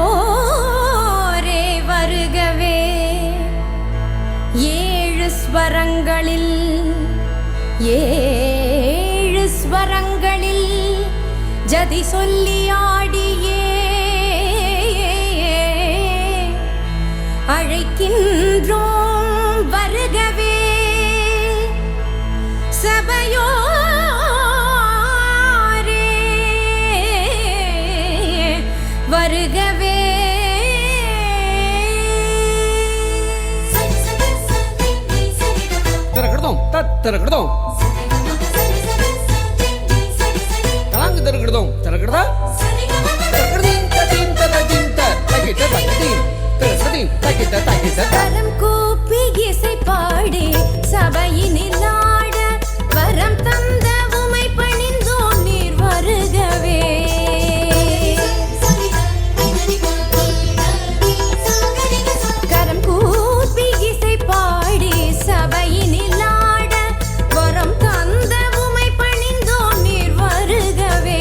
நல்லோரே வருகவே. ஏழு ஸ்வரங்களில் ஜதி சொல்லி ஆடியே அழைக்கின்றோம் வருகவே. சபையோரே வருகவே. திறக்கடதோம் திறக்கடதோம் திறக்கடதோம் திறக்கடதா கரம் கூப்பி இசை பாடி சபையினில் ஆட வரம் தந்த உமை பணிந்தோம் நீர் வருகவே. கரம் கூப்பி இசை பாடி சபையினில் ஆட வரம் தந்த உமை பணிந்தோம் நீர் வருகவே.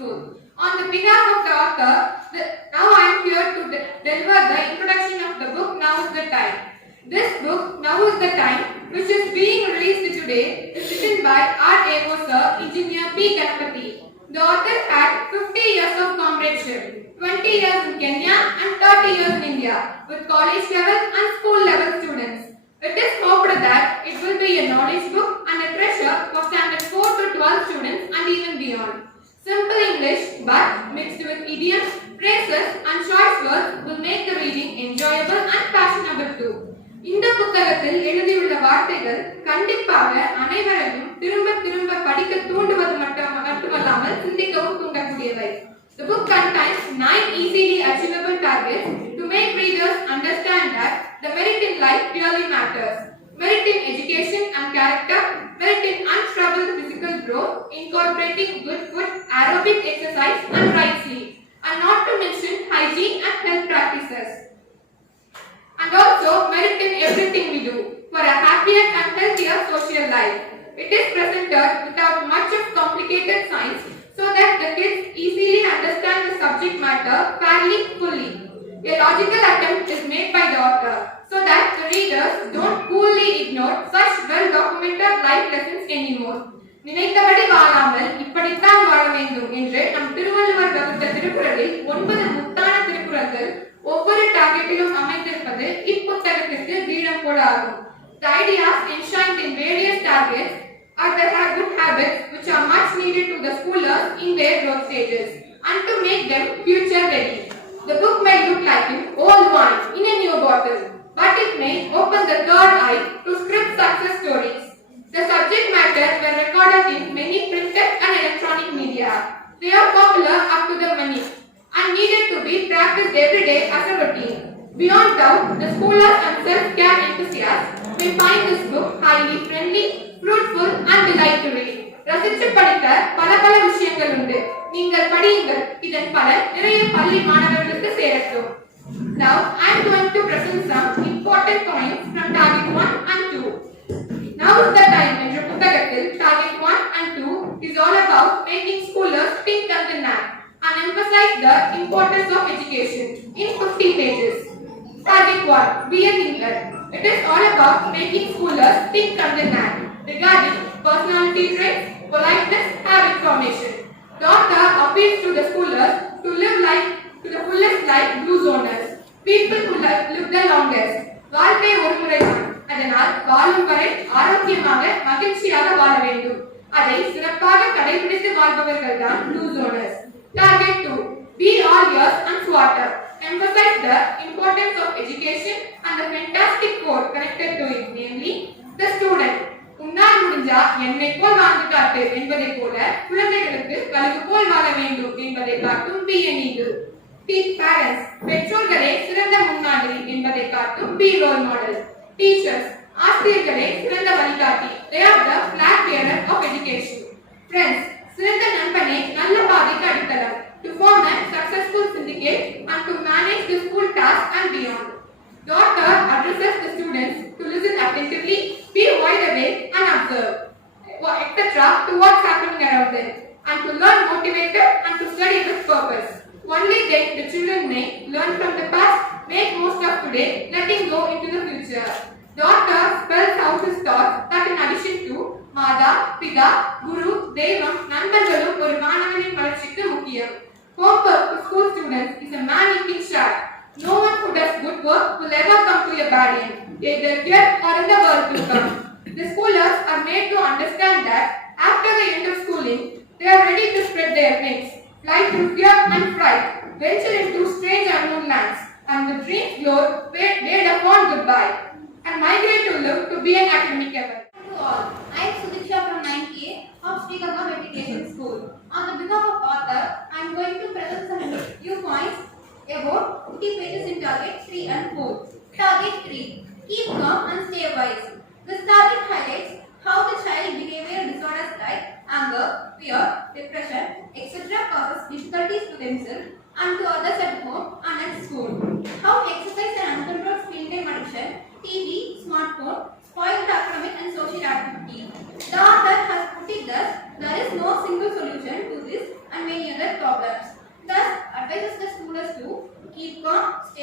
School. On the behalf of the author, now I am here to deliver the introduction of the book Now is the Time. This book, Now is the Time, which is being released today, is written by R.A.O. Sir, Engineer P. Ganapathy. The author had 50 years of comradeship, 20 years in Kenya and 30 years in India, with college level and school level students. It is hoped that it will be a knowledge book and a treasure for standard 4 to 12 students and even beyond. Simple English but mixed with idioms, phrases and choice words will make the reading enjoyable and fashionable too. இந்த புத்தகத்தில் எழுதியுள்ள வார்த்தைகள் கண்டிப்பாக அனைவரையும் திரும்ப திரும்ப படிக்க தூண்டுவது மட்டுமல்லாமல் சிந்திக்கவும் தூண்டக்கூடியவை. The book contains 9 easily achievable targets to make readers understand that the merit in life really matters. Merit in education and character, merit in untroubled physical growth, incorporating good food, aerobic exercise and right sleep, and not to mention hygiene and health practices. And also merit in everything we do for a happier and healthier social life. It is presented without much of complicated science so that the kids easily understand the subject matter fairly fully. A logical attempt is made by the author so that the readers don't coolly ignore such well-documented life lessons anymore. நினைத்தபடி வாழாமல் இப்படித்தான் வாழ வேண்டும் என்று நம் திருவள்ளுவர் வகுத்த திருக்குறளில் 9 முத்தான திருக்குறள்கள் ஒவ்வொரு டார்கெட்டிலும் அமைந்திருப்பது இப்புத்தகத்திற்கு வீரம் போட ஆகும். The ideas enshrined in various targets are the good habits which are much needed to the schoolers in their growth stages and to make them future ready. The book may look like an old wine in a new bottle, but it may open the third eye to script success stories. The subject matter were recorded in many printed and electronic media. They are popular up to the money and needed to be practiced every day as a routine. Beyond doubt, the scholars and self-care enthusiasts may find this book highly friendly, fruitful and delightful to read. ரசித்து படித்த பல விஷயங்கள் உண்டு. நீங்கள் படியுங்கள். இதன் பலன் நிறைய பள்ளி மாணவர்களுக்கு சேரட்டும். Now I am going to present some important points from target 1 and 2. Now is the time என்ற புத்தகத்தில் target 1 and 2 is all about making scholars think and think and emphasize the importance of education in 50 pages. Target 1, be a thinker. It is all about making scholars think and think regarding personality traits, politeness, habit formation. The author appeals to the scholars to live life to the fullest like blue zoners. People who live the longest. வாழ்க்கை ஒரு முறைதான். அதனால் வாழும் வரை ஆரோக்கியமாக மகிழ்ச்சியாக வாழ வேண்டும். அதை சிறப்பாக கடைபிடித்து வாழ்பவர்கள் தான் blue zoners. Target 2, be all ears and smarter. Emphasize the importance of education and the fantastic core connected to it, namely the student. உன்னால் முடிஞ்சா என்னை போல் வாழ்ந்து காட்டு என்பதை போல குழந்தைகளுக்கு கழுகு போல் வாழ வேண்டும் என்பதை காட்டும் be an eagle. Teach parents. பெற்றோர்களே சிறந்த முன்மாதிரி என்பதை காட்டும் be role model. Teachers. ஆசிரியர்களே சிறந்த வழிகாட்டி. They are the flag bearer of education. Friends. சிறந்த நண்பனே நல்ல பாதைக்கு அடித்தளம். To form a successful syndicate and to manage the school tasks and beyond. The author addresses the students to listen attentively, be wide awake and observe, etc. to what's happening around them, and to learn motivated and to study with purpose. Only then the children may learn from the past, make most of today, letting go into the future. The author spells out his thoughts that in addition to Mada, Pida, Guru, Devam, நண்பர்களும் ஒரு மாணவனின் வளர்ச்சிக்கு முக்கியம். Homework to school students is a man-eating shark. No one who does good work will ever come to a bad end, either here or in the world to come. The scholars are made to understand that after the end of schooling, they are ready to spread their wings, fly through fear and fright, venture into strange unknown lands, and the dreams glow wade upon goodbye, and migrate to live to be an academic ever. To all, I am Sudiksha from 9th A of Sriganga Meditation School. On the behalf of author, I am going to present some few points about 50 pages in target 3 and 4. Target 3, keep calm and stay wise. This target highlights how the child behavioral disorders like anger, fear, depression, etc. causes difficulties to themselves and to others at home and at school. How exercise and uncontrolled screen time addiction, TV, smartphone, spoil the academic and social activity. The author has put it thus, there is no single solution to this and many other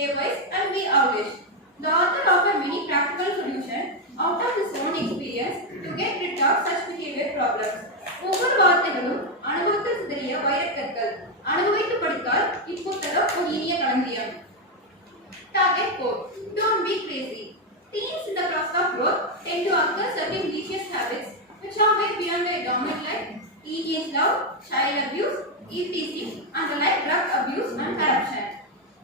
stay wise, and be owlish. The author offers many practical solutions out of his own experience to get rid of such behavior problems. ஒவ்வொரு வார்த்தைகளும் அனுபவத்தில் சிதறிய வைரக்கற்கள். அனுபவித்து படித்தால் இப்புத்தகம் ஒரு இனிய களஞ்சியம். Target quote: Don't be crazy. Teens in the process of growth tend to acquire certain vicious habits which are way beyond their dominant life: teenage love, child abuse, teasing, and the like drug abuse and corruption.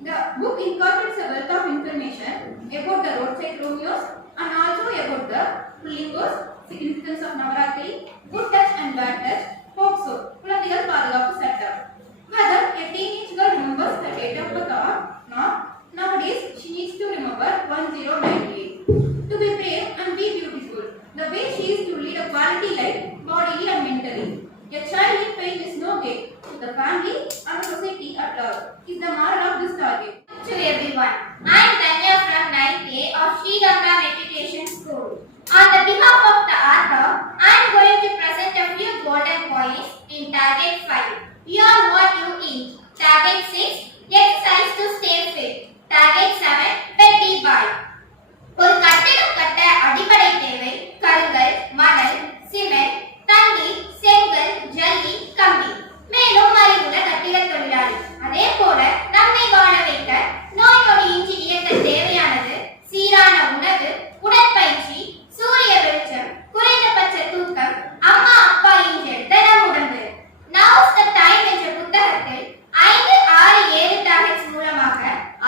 The book incorporates a wealth of information about the roadside Romeos and also about the Pulingos, significance of Navaratri, good touch and bad touch, POCSO, குழந்தைகள் பாதுகாப்பு சட்டம். Whether a teenage girl remembers her date of birth or not, nowadays she needs to remember 1098. To be brave and be beautiful, the way she is to lead a quality life, bodily and mentally. A child in pain is no gain to the family and the society at large, is the moral of this target. To everyone, I am Danya from 9th A of Sri Ganga Meditation School. On the behalf of the author, I am going to present a few golden points in Target 5. You are what you eat. Target 6, exercise to stay fit. Target 7, pet be by. ஒரு கட்டிடம் கட்ட அடிப்படை தேவை கருங்கல், மணல், cement, தண்ணீர், செங்கல், ஜல்லி, கம்பி. மேலும் அறிவுள்ள கட்டிட தொழிலாளி. அதே போல நம்மை வாழ வைக்க நோய் நொடியின்றி இயக்க தேவையானது சீரான உணவு, உடற்பயிற்சி, சூரிய வெளிச்சம், குறைந்தபட்ச தூக்கம், அம்மா அப்பா என்றெடுத்த நம் உடம்பு. Now's the time என்ற புத்தகத்தில் 5, 6, 7 டார்கெட்ஸ் மூலமாக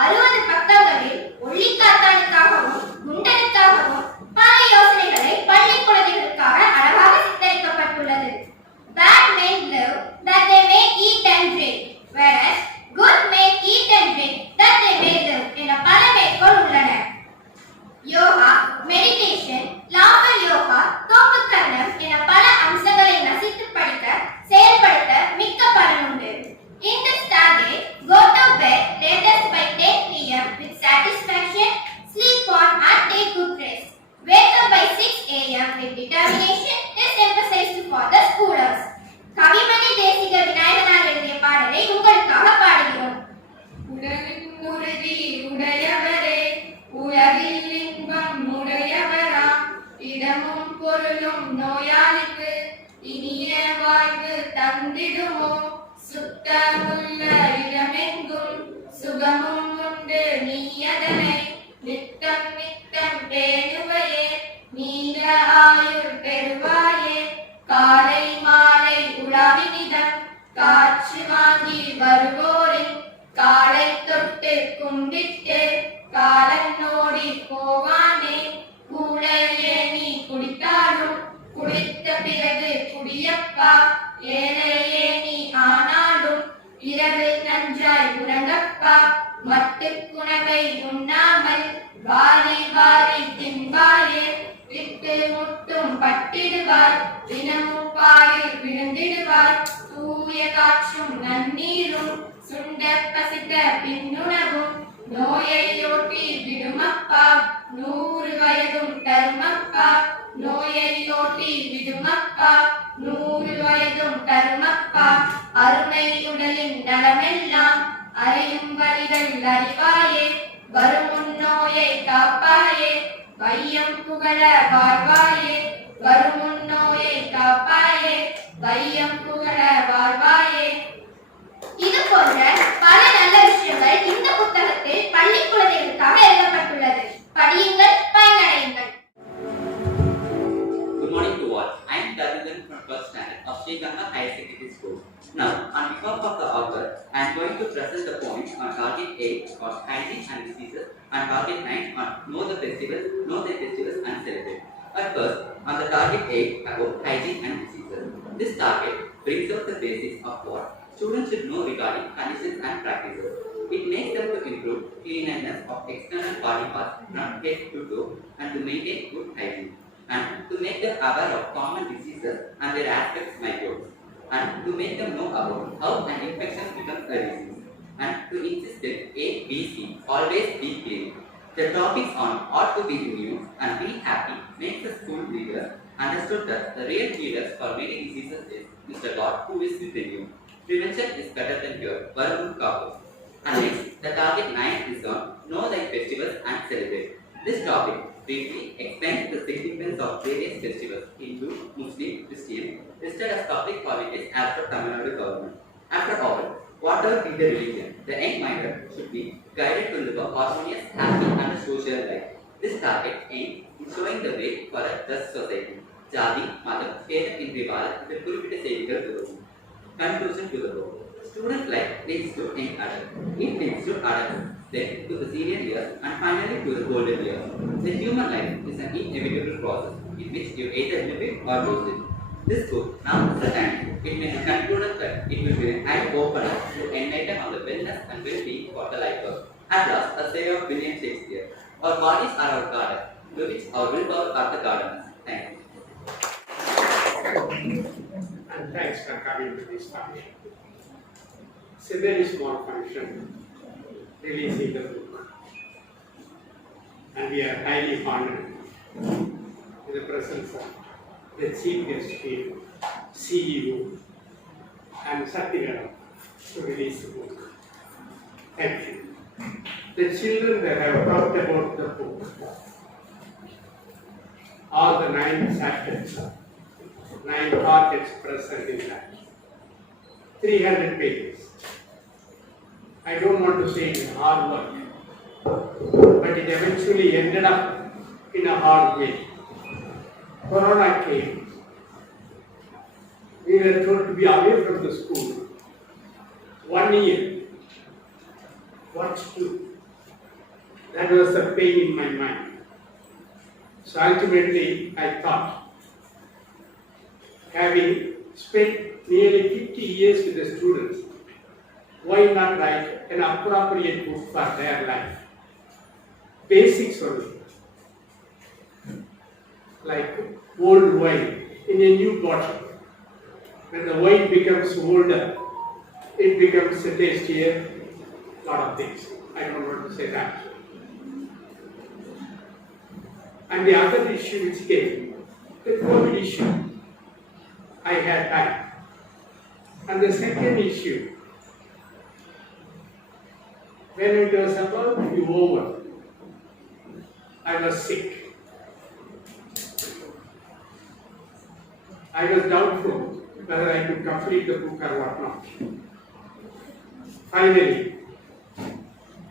60 பக்கங்களில் ஒல்லிக்காத்தானுக்காகவும் குண்டனுக்காகவும் பல யோசனைகளை பள்ளி குழந்தைகளுக்காக அழகாக சித்தரிக்கப்பட்டுள்ளது. Bad men live that they may eat and drink, whereas good men eat and drink that they may live என பல மேற்கோள் உள்ளன. யோகா, மெடிடேஷன், லாபல் யோகா, தோப்பு கரணம் என பல அம்சங்களை ரசித்து படிக்க செயல்படுத்த மிக்க பலனுண்டு. In this target, go to bed latest by 10 p.m. with satisfaction, sleep on and take good rest. Wake up by 6 a.m. with determination is emphasized for the schoolers. Kavimani Desika Vinayaganar எழுதிய பாடலை உங்களுக்காக பாடுகிறோம். உடலின் உறுதி உடையவரே, உலகில் இன்பம் உடையவரா, இடமும் பொருளும் நோயாளிக்கு இனிய வாழ்வு தந்திடுமோ, சுத்தமுள்ள இடமெங்கும் சுகமும் உண்டு நீ அதனை நித்தம் நித்தம் பேணுவையே, நீண்ட ஆயுள் பெறுவாயே, காலை மாலை உலாவினிதம் காற்று வாங்கி வருவோரின் காலை தொட்டு கும்பிட்டு காலனோடி போவானே, கூழையே நீ குடித்தாலும் குடித்த பிறகு குடியப்பா, ஏழையே நீ ஆனாலும் இரவு நன்றாய் உறங்கப்பா, மட்டுக்குணவை உண்ணாமல் வாரி வாரி தின்பாயே, விட்டு முட்டும் பட்டிடுவாய், தினமும் பாயில் விழுந்திடுவாய், தூய காற்றும் நன்னீரும் சுண்ட பசித்த பின்னுணவும் நோயையோட்டி விடுமப்பா, 100 வயதும் தருமப்பா, நோயையோட்டி விடுமப்பா, 100 வயதும் தருமப்பா, அருமை உடலின் நலமெல்லாம் அறியும் வழிகள் அறிவாயே, வரும் நோயை காப்பாயே, வையம் புகழ வாழ்வாயே, வரும் நோயை காப்பாயே, வையம் புகழ வாழ்வாயே. இது போன்ற பல நல்ல விஷயங்கள் இந்த புத்தகத்தில் பள்ளி குழந்தைகளுக்காக எழுதப்பட்டுள்ளது. படியுங்கள், பயனடையுங்கள். Good morning to all. I am Davidan from 1st standard of Sri Ganga Higher Secondary School. Now, on behalf of the author, I am going to present the points on Target 8 on hygiene and diseases and Target 9 on know the festivals and celebrate. At first, on the Target 8 about hygiene and diseases. This target brings out the basics of what students should know regarding conditions and practices. It makes them to improve cleanliness of external body parts from head to toe and to maintain good hygiene, and to make them aware of common diseases and their aspects microbes, and to make them know about how an infection becomes a disease, and to insist that ABC always be clean. The topics on ought to be immune and be happy makes the school leaders understood that the real healers for many diseases is Mr. God who is within you. Prevention is better than cure. Varun Kapoor. And next, the Target 9 is on know thy festivals and celebrate. This topic briefly explains the significance of various festivals, Hindu, Muslim, Christian, listed as public holidays as per Tamil Nadu government. After all, whatever be the religion, the young minded should be guided to live a harmonious, happy and a social life. This target aims in showing the way for a just society. Jati, Madam, Kedam in Rival, the குறிப்பிட்ட செய்திகள் உதவும். Conclusion to the book. Student life leads to young adult. It leads to adulthood, then to the senior years, and finally to the golden years. The human life is an inevitable process in which you either live it or lose it. This book, now is the time, it may be concluded that it will be an eye-opener to enlighten on the wellness and well-being for the life of. At last, a say of William Shakespeare. Our bodies are our garden, to which our willpower are the gardeners. Thank you. And thanks for coming to this function. It's a very small function, releasing the book. And we are highly honored in the presence of the chief guest here, CEO, and Satyagram to release the book. Thank you. The children that have talked about the book, all the 9 chapters, 9 targets present in that. 300 pages. I don't want to say it's hard work, but it eventually ended up in a hard way. Corona came. We were told to be away from the school. 1 year. What to do? That was the pain in my mind. So ultimately, I thought, having spent nearly 50 years with the students, why not write an appropriate book for their life? Basics only. Like old wine in a new bottle. When the wine becomes older, it becomes tastier, lot of things. I don't want to say that. And the other issue which came, the COVID issue, I had time. And the second issue, when it was about to be over, I was sick. I was doubtful whether I could complete the book or whatnot. Finally,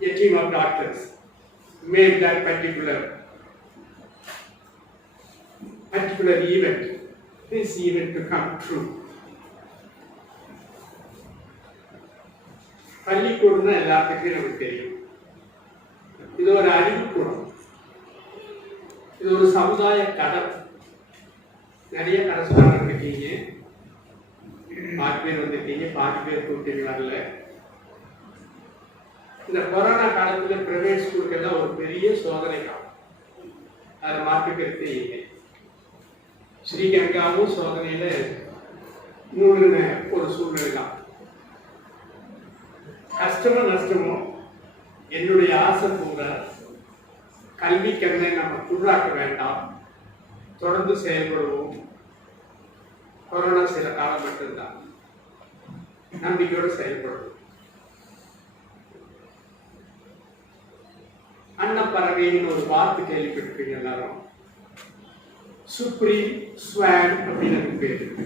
a team of doctors made that particular event, this event to come true. பள்ளிக்கூடம்னா எல்லாத்துக்கும் நமக்கு தெரியும். இது ஒரு அறிவுக்கூடம், இது ஒரு சமுதாய கடல். நிறைய கரஸ்பாண்டன்ட் இருக்கீங்க, பாதி பேர் வந்திருக்கீங்க, பாதி பேர் கூட்டணி வரல. இந்த கொரோனா காலத்துல பிரைவேட் ஸ்கூலுக்கெல்லாம் ஒரு பெரிய சோதனை காலம், அதை மாற்றுக்கிறதே இல்லை. ஸ்ரீகங்காவும் சோதனையில மூழ்கின ஒரு சூழ்நிலை தான். கஷ்டமோ நஷ்டமோ என்னுடைய ஆசை போங்க, கல்வி கண்ணை நம்ம புண்ணாக்க வேண்டாம், தொடர்ந்து செயல்படுவோம். கொரோனா சில காலம் மட்டும்தான், நம்பிக்கையோடு செயல்படுவோம். அன்னப்பறவைன்னு ஒரு வார்த்தை கேள்விப்பட்டிருக்கீங்க எல்லாரும். சுப்ரீம் ஸ்வான் அப்படின்னு எனக்கு பேர் இருக்கு.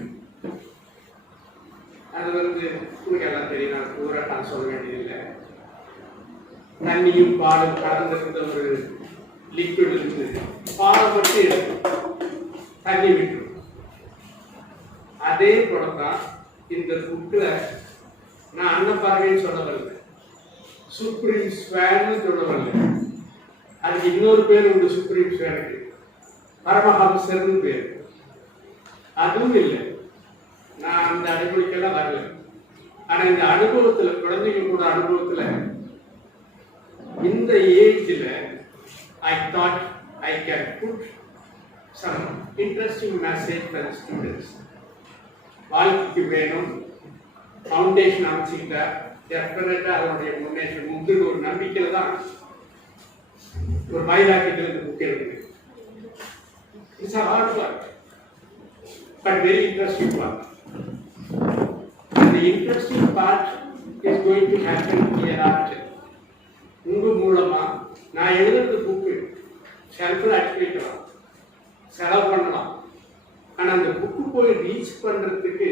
அது உங்களுக்கு எல்லாம் தெரியும், நான் பூரா நான் சொல்ல வேண்டியதில்லை. தண்ணியும் பாலும் கலந்திருந்த ஒரு லிக்விட் இருந்து பாலை மட்டும் எடுக்கும், தண்ணி விட்டுரும். அதே போலதான் இந்த புக்கில் நான் அன்னப்பறவைன்னு சொல்ல வரல, சுப்ரீம் ஸ்வான்னு சொல்ல வரல. அதுக்கு இன்னொரு பேர் உண்டு, சுப்ரீம் ஸ்வானுக்கு பரமஹம்சர்னு பேர். அதுவும் இல்லை, நான் அந்த அனுபவிக்கெல்லாம் வரல. ஆனா இந்த அனுபவத்துல, குழந்தைங்க கூட அனுபவத்துல, இந்த ஏஜ்ல I thought I can put some interesting message for the students. வாழ்க்கைக்கு வேணும் ஃபவுண்டேஷன் அமைச்சிக்கிட்டா டெஃபினட்டா அதனுடைய முன்னேற்றம் உண்டு ஒரு நம்பிக்கையில தான் ஒரு வைராக்கியத்தில் இந்த புக் எழுதுங்க. It's a hard work, but very interesting work. And the interesting part is going to happen hereafter. உங்க மூலமா நான் எழுதுறது புக்கு ஷெல்ஃபில் அடிச்சு வைக்கலாம், செலவு பண்ணலாம். ஆனால் அந்த புக்கு போய் ரீச் பண்ணுறதுக்கு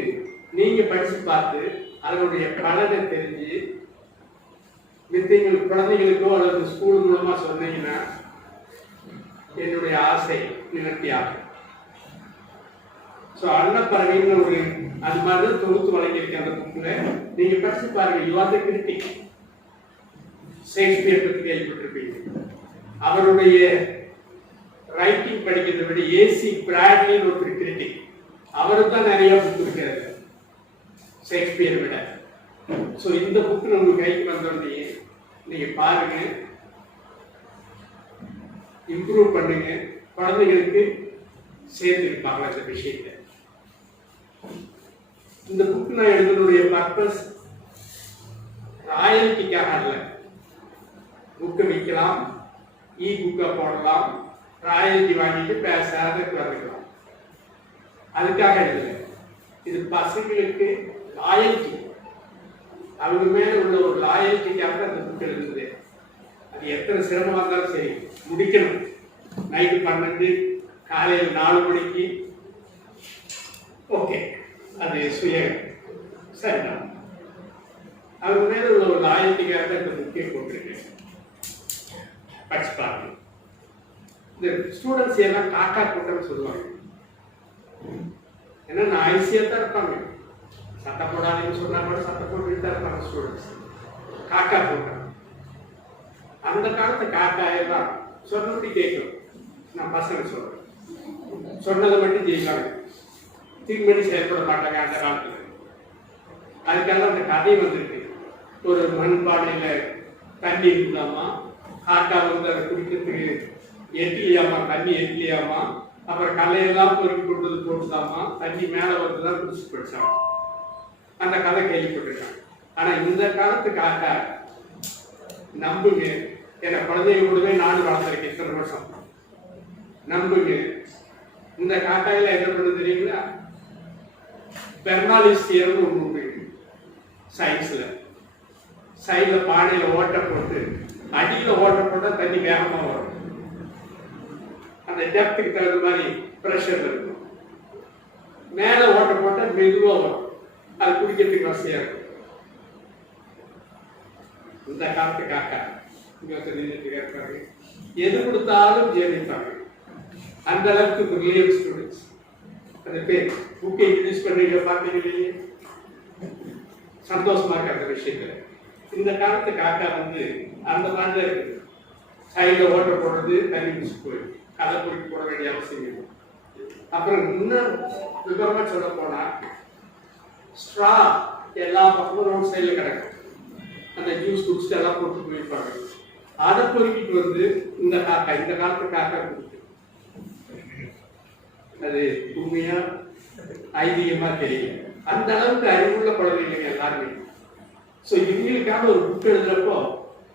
நீங்கள் படித்து பார்த்து அதனுடைய பலனை தெரிஞ்சு வித்தைகள் குழந்தைகளுக்கோ அல்லது ஸ்கூல் மூலமாக சொன்னீங்கன்னா என்னுடைய ஆசை நிவர்த்தியாகும். ஸோ அன்னப்பறவைன்னு ஒரு அது மாதிரி தான் தொகுத்து வழங்கியிருக்கேன் அந்த புக்கில். நீங்கள் படித்து பாருங்க. You are the critic. Shakespeare பற்றி கேள்விப்பட்டிருப்பீங்க. அவருடைய ரைட்டிங் படிக்கிறத விட ஏசி பிராட்லின்னு ஒரு கிரிட்டிக், அவருக்கு தான் நிறைய புக் இருக்கிறது ஷேக்ஸ்பியரை விட. ஸோ இந்த புக்கு நம்ம கைக்கு வந்தோடனே நீங்கள் பாருங்க, இம்ப்ரூவ் பண்ணுங்க, குழந்தைகளுக்கு சேர்த்துருப்பாங்களா இந்த விஷயத்தை. இந்த புக் நான் எழுதுனுடைய பர்பஸ் ராயல்ட்டிக்காக அல்ல. புக்கை விற்கலாம், இ புக்கை போடலாம், ராயல்ட்டி வாங்கிட்டு பேசாத வந்துக்கலாம், அதுக்காக எழுதலை. இது பசங்களுக்கு லாயல்ட்டி, அவங்க மேல உள்ள ஒரு லாயல்ட்டிக்காக அந்த புக் எழுதுது. அது எத்தனை சிரமமாக இருந்தாலும் சரி முடிக்கணும். நைட்டு 12 காலையில் 4 மணிக்கு ஓகே, அது சுய சரிதான். அவங்க மேல உள்ள ஒரு லாயல்ட்டிக்காக இந்த புக்கே போட்டிருக்கேன். படிச்சு பாருங்க. இந்த ஸ்டூடெண்ட்ஸ் எல்லாம் காக்கா கூட்டம்னு சொல்லுவாங்க. ஏன்னா நாய்ஸியா தான் இருப்பாங்க. சத்தம் போடாதீங்கன்னு சொன்னா கூட சத்தம் போட்டுட்டு தான் இருப்பாங்க ஸ்டூடெண்ட்ஸ். காக்கா கூட்டம். அந்த காலத்து காக்கா எல்லாம் சொன்னபடி கேட்கும். நான் பசங்க சொல்றேன், சொன்னதை மட்டும் செய்வாங்க, திரும்பி செயல்பட மாட்டாங்க அந்த காலத்துல. அதுக்காக அந்த கதை வந்திருக்கு. ஒரு மண்பானையில தண்ணி இருந்தாமா, காக்கா வந்து அதை குடிக்கிறதுக்கு எட்லியாமா, தண்ணி எட்லியாமா, அப்புறம் கல்லையெல்லாம் பொறுக்கி கொண்டு வந்து போட்டுதாமா, தண்ணி மேலே வந்துதான் குடிச்சு படிச்சாங்க. அந்த கதை கேள்விப்பட்டிருக்காங்க. ஆனா இந்த காலத்து காக்கா நம்புங்க, என் குழந்தைங்க கூடவே நாடு வளர்ந்துருக்கு இத்தனை வருஷம். நம்புங்க, இந்த காக்காயில என்ன பண்ணு தெரியுங்களா? பெர்னாலிஸ் தியரம்னு ஒன்று உண்டு சயின்ஸ்ல. சைட்ல பானையில ஓட்டை போட்டு அடியில ஓட்டை போட்டா தண்ணி வேகமா வரும். அந்த டெப்த்துக்கு தகுந்த மாதிரி ப்ரெஷர் இருக்கும். மேல ஓட்டை போட்டா மெதுவா வரும், அது குடிக்கிறதுக்கு வசதியா இருக்கும். இந்த காலத்து காக்கா இருக்காரு, எது கொடுத்தாலும் ஜெயிப்பாங்க. அந்த அளவுக்கு பிரில்லியன்ட் ஸ்டூடெண்ட்ஸ். அந்த பேர் புக்கை இன்ட்ரடியூஸ் பண்ணீங்க பார்த்தீங்க, சந்தோஷமா இருக்கு அந்த விஷயத்துல. இந்த காலத்து காக்கா வந்து அந்த மாதிரி இருக்கு. சைடில் ஓட்ட போடுறது, தண்ணி மிச்சு போயிடும், கதை பொறுக்கி போட வேண்டிய அவசியம் இல்லை. அப்புறம் இன்னும் விவரமா சொல்ல போனா, ஸ்ட்ரா எல்லா பக்கமும் ரோட் சைடில் கிடக்கும். அந்த ஜூஸ் குடிச்சிட்டு எல்லாம் போட்டு போயிருப்பாங்க. அதை பொறுக்கிட்டு வந்து இந்த காக்கா, இந்த காலத்து காக்கா குடிக்கும். அது உண்மையா ஐதீகமா தெரியல. அந்த அளவுக்கு அறிவுள்ள குழந்தைங்க எல்லாருமே. ஸோ இவங்களுக்காக ஒரு புக் எழுதுறப்போ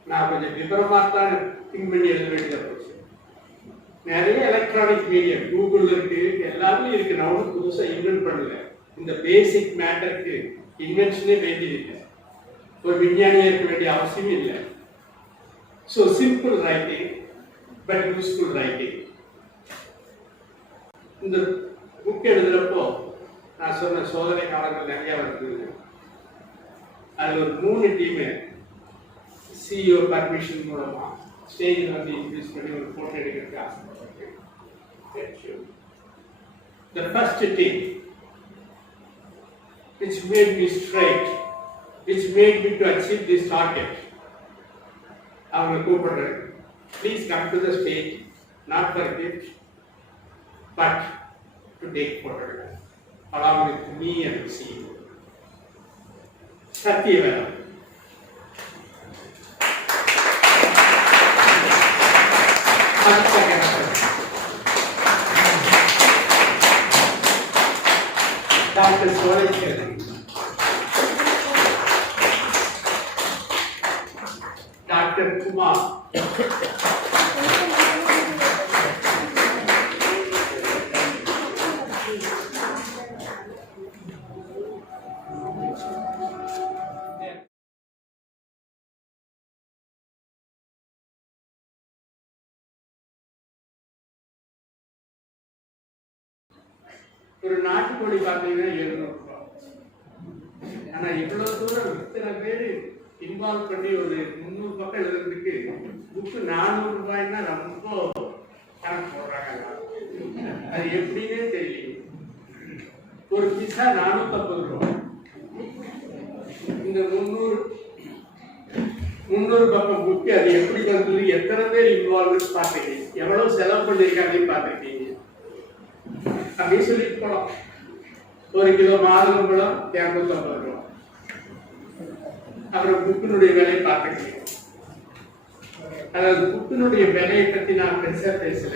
நான் கொஞ்சம் விவரமா தான் திங்க் பண்ணி எழுத வேண்டியதா போச்சு. நிறைய எலக்ட்ரானிக் மீடியா கூகுள் இருக்கு, எல்லாருமே இருக்கு. நான் ஒன்றும் புதுசாக இன்வென்ட் பண்ணல. இந்த பேசிக் மேட்டருக்கு இன்வென்ஷனே வேண்டியதில்லை, ஒரு விஞ்ஞானியா இருக்க வேண்டிய அவசியம் இல்லை. So simple writing but useful writing. இந்த புக் எழுதுறப்போ நான் சொன்ன சோதனை காலங்கள் நிறைய வருது. அதில் ஒரு 3 டீமு சிஇஓ பர்மிஷன் மூலமா ஸ்டேஜில் வந்து இன்க்ரீஸ் பண்ணி ஒரு போட்டோ எடுக்கிறதுக்கு ஆசைப்பட்டிருக்கேன். The first team which made me straight, which made me to achieve this target, அவங்களை கூப்பிடுறேன். Please come to the stage, not for gift, but to take photograph along with me and the CEO. Satyavedam. Dr. Soleil, Dr. Kumar. ஒரு நாட்டுக்கோழி பார்த்தீங்கன்னா 700 ரூபாய். ஆனா இவ்வளவு தூரம் இத்தனை பேர் இன்வால்வ் பண்ணி ஒரு 300 பக்கம் எழுதுறதுக்கு புக்கு 400 ரூபாய்னா ரொம்ப கணக்கு போடுறாங்க. அது எப்படின்னே தெரியல. ஒரு பிசா 450 ரூபாய். இந்த 300 பக்கம் புக்கு அது எப்படி வந்தது, எத்தனை பேர் இன்வால்வ் பார்த்துருக்கீங்க, எவ்வளவு செலவு பண்ணிருக்காங்கன்னு பார்த்துருக்கீங்க அப்படின்னு சொல்லிட்டு போலாம். 1 கிலோ மாதுளம்பழம் 250 ரூபாய். அப்புறம் புக்கினுடைய விலை பார்த்துருக்கீங்க. அதாவது புக்கினுடைய விலையை பற்றி நான் பெருசா பேசல.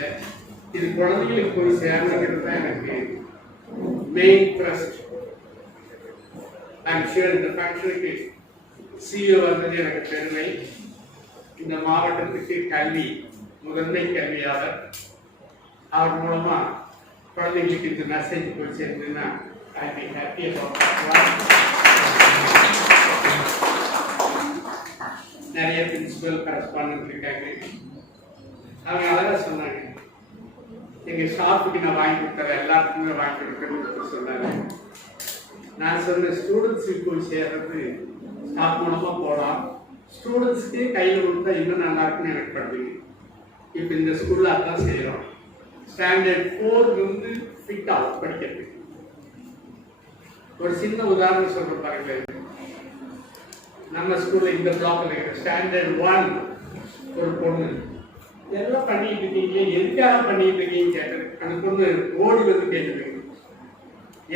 இது குழந்தைகளுக்கு போய் சேர்ந்துக்கிறது தான் எனக்கு மெயின் ட்ரஸ்ட். ஐம் ஷூர் இந்த ஃபங்க்ஷனுக்கு சிஇஓ வந்தது எனக்கு பெருமை. இந்த மாவட்டத்துக்கு கல்வி முதன்மை கல்வியாளர், அவர் மூலமா குழந்தைங்களுக்கு இந்த மெசேஜ் போய் சேர்ந்துன்னா ஐ பி ஹாப்பி அபவுட். நிறைய பிரின்சிபல் கரஸ்பாண்டன்ட் இருக்காங்க. அவங்க அழகாக சொன்னாங்க, எங்க ஸ்டாஃபுக்கு நான் வாங்கி கொடுத்தேன், எல்லாத்துக்குமே வாங்கி கொடுக்கணும்னு சொன்னாங்க. நான் சொன்ன ஸ்டூடெண்ட்ஸுக்கு போய் சேர்றது ஸ்டாஃப் மூலமா போகலாம், ஸ்டூடெண்ட்ஸ்க்கு கையில் கொடுத்தா இன்னும் நல்லா இருக்குன்னு எனக்கு படுதுங்க. இப்போ இந்த ஸ்கூல்ல அதான் செய்யறோம். ஸ்டாண்டர்ட் 4 வந்து ஃபிட் ஆகும் படிக்கிறதுக்கு. ஒரு சின்ன உதாரணம் சொல்ற பாருங்க. நம்ம ஸ்கூல்ல இந்த பிளாக்ல இருக்கிற ஸ்டாண்டர்ட் 1 ஒரு பொண்ணு எல்லாம் பண்ணிட்டு இருக்கீங்க, எதுக்காக பண்ணிட்டு இருக்கீங்க கேட்டது. அந்த பொண்ணு ஓடி வந்து கேட்டுருக்கு,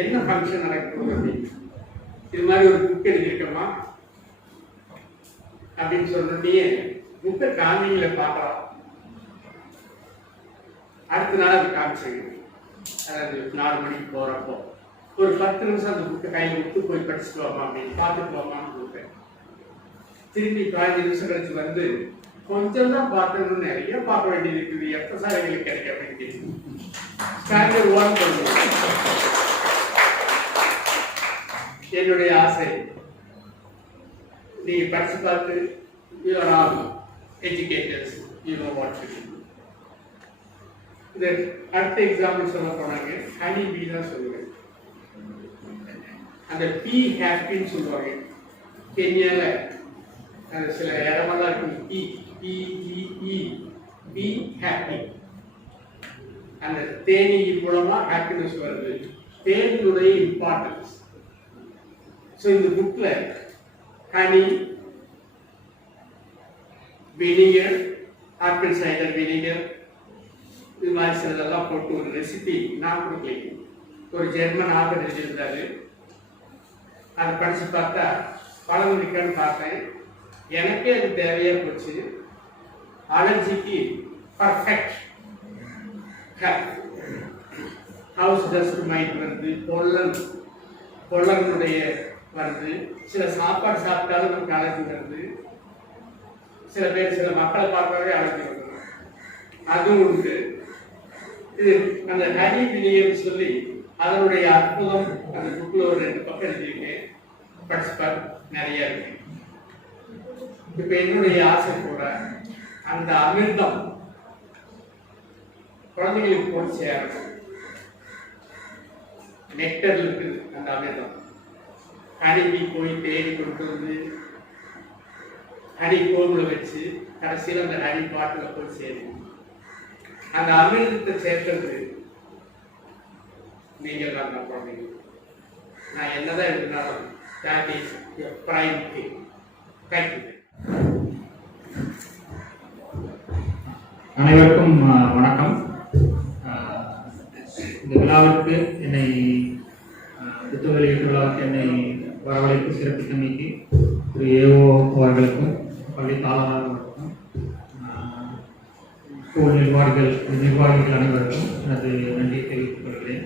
என்ன ஃபங்க்ஷன் நடக்குது அப்படின்னு. இது மாதிரி ஒரு புக் எழுதியிருக்கோமா அப்படின்னு சொன்னே புக்கை காமிங்கள பார்க்கலாம். அடுத்த நாள் அது காமிச்சாங்க. அதாவது 4 மணிக்கு போறப்போ ஒரு 10 நிமிஷம் அந்த புக்கை கையில் விட்டு போய் படிச்சுட்டு வாமா அப்படின்னு பார்த்துட்டு வாமான்னு கொடுப்பேன். திரும்பி 15 நிமிஷம் கழிச்சு வந்து கொஞ்சம் தான் பார்த்தோம்னு நிறைய பார்க்க வேண்டியது இருக்குது, எப்ப சார் எங்களுக்கு கிடைக்க அப்படின்னு. ஸ்டாண்டர்ட் 1 பண்ணுவோம். என்னுடைய ஆசை நீங்க படிச்சு பார்த்து you are all educators, you know what to do. இந்த அடுத்த எக்ஸாம்பிள் சொல்ல போனாங்க, ஹனி பீ தான் சொல்லுவேன். அந்த பி ஹாப்பின்னு சொல்லுவாங்க. கென்யால சில இடமெல்லாம் இருக்கு, P P E P happy. அந்த தேனி மூலமா ஹாப்பினஸ் வருது. தேனியுடைய இம்பார்ட்டன்ஸ். ஸோ இந்த புக்ல honey, vinegar, apple cider vinegar, இது மாதிரி சிலதெல்லாம் போட்டு ஒரு ரெசிபி நான் கொடுக்கலைங்க. ஒரு ஜெர்மன் ஆதர் எழுதியிருந்தாரு. அதை படிச்சு பார்த்தா பழம் இருக்கான்னு பார்த்தேன். எனக்கே அது தேவையா போச்சு. அலர்ஜிக்கு பர்ஃபெக்ட். ஹவுஸ் டஸ்ட் மைட் வருது, பொல்லனுடைய வருது. சில சாப்பாடு சாப்பிட்டாலும் நமக்கு அலர்ஜி வருது. சில பேர் சில மக்களை பார்க்கவே அலர்ஜி வருது, அதுவும் உண்டு. இது அந்த ஹனி வினிகர்னு சொல்லி அதனுடைய அற்புதம் அந்த புக்கில் ஒரு 2 பக்கம் எழுதியிருக்கேன். படிச்சுப்பார், நிறைய இருக்கு. இப்ப என்னுடைய ஆசை கூட அந்த அமிர்தம் குழந்தைகளுக்கு போய் சேரணும். நெக்டர்ல இருக்குது அந்த அமிர்தம். ஹனிக்கு போய் தேடி கொண்டு வந்து ஹனி கோம்புல வச்சு கடைசியில் அந்த ஹனி பாட்டில் போய் சேரும். அந்த அமிர்தத்தை சேர்க்கிறது நீங்கள் தான் குழந்தைங்க. நான் என்னதான் எழுதினாலும் that is your prime thing. Thank you. அனைவருக்கும் வணக்கம். இந்த விழாவிற்கு என்னை புத்தக வெளியீட்டு விழாவுக்கு என்னை வரவழைத்து சிறப்பித்தமைக்கு திரு ஏஓ அவர்களுக்கும் பள்ளி தாளாளர்களுக்கும் ஸ்கூல் நிர்வாகிகள் அனைவருக்கும் எனது நன்றியை தெரிவித்துக் கொள்கிறேன்.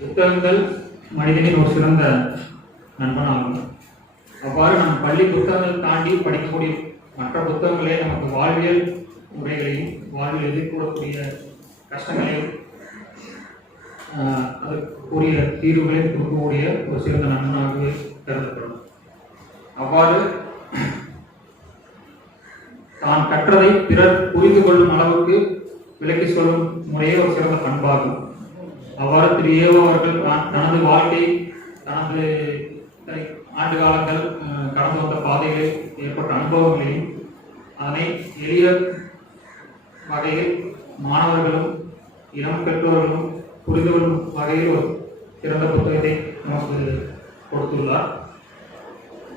புத்தகங்கள் மனிதனின் ஒரு சிறந்த நண்பனாகும். அவ்வாறு நம் பள்ளி புத்தகங்கள் தாண்டி படிக்கக்கூடிய மற்ற புத்தகங்களே நமக்கு வாழ்வியல் முறைகளையும் வாழ்வில் எதிர்கொள்ளக்கூடிய கஷ்டங்களையும் அதற்குரிய தீர்வுகளையும் கொடுக்கக்கூடிய ஒரு சிறந்த நண்பனாகவே கருதப்படும். அவ்வாறு தான் கற்றதை பிறர் புரிந்து கொள்ளும் அளவுக்கு விளக்கி சொல்லும் முறையே ஒரு சிறந்த பண்பாகும். அவ்வாறு திரு ஏவோ அவர்கள் தனது வாழ்க்கை தனது ஆண்டு காலங்கள் கடந்து வந்த பாதைகளில் ஏற்பட்ட அனுபவங்களையும் அதனை எளிய வகையில் மாணவர்களும் இளம் பெற்றோர்களும் புரிந்து கொள்ளும் வகையில் ஒரு சிறந்த புத்தகத்தை நமக்கு கொடுத்துள்ளார்.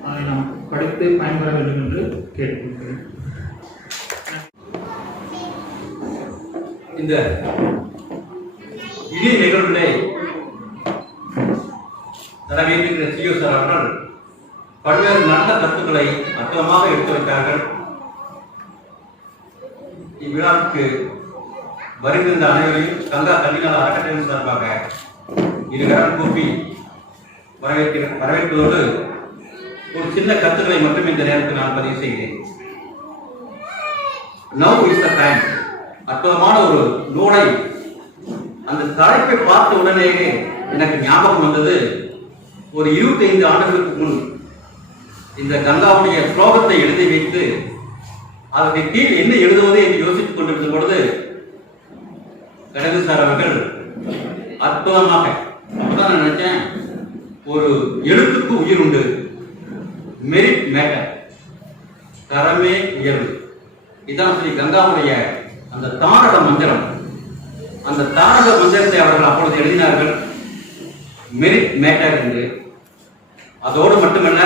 அதை நாம் படித்து பயன்பெற வேண்டும் என்று கேட்டுக்கொள்கிறேன். இந்த இனிய நிகழ்விலே தலைமையேற்கிற சிஓ சார் அவர்கள் பல்வேறு நல்ல கருத்துக்களை அற்புதமாக எடுத்து வைத்தார்கள். இவ்விழாவுக்கு வருகின்ற அனைவரையும் கங்கா கல்விநல அறக்கட்டளை சார்பாக இருகரம் கூப்பி வரவேற்பதோடு ஒரு சின்ன கருத்துக்களை மட்டும் இந்த நேரத்தில் நான் பதிவு செய்கிறேன். Now is the time. அற்புதமான ஒரு நூலை அந்த தலைப்பை பார்த்த உடனேயே எனக்கு ஞாபகம் வந்தது. ஒரு 25 ஆண்டுகளுக்கு முன் இந்த கங்காவுடைய ஸ்லோகத்தை எழுதி வைத்து அதற்கு கீழ் என்ன எழுதுவது என்று யோசித்துக் கொண்டிருந்த பொழுது கடகு சார் அவர்கள் அற்புதமாக, அப்பதான் நான் நினைச்சேன், ஒரு எழுத்துக்கு உயிர் உண்டு, மெரிட் மேட்டர், தரமே உயர்வு. இதுதான் ஸ்ரீ கங்காவுடைய அந்த தாரக மந்திரம். அந்த தாரக மந்திரத்தை அவர்கள் அப்பொழுது எழுதினார்கள், மெரிட் மேட்டர் என்று. அதோடு மட்டுமல்ல,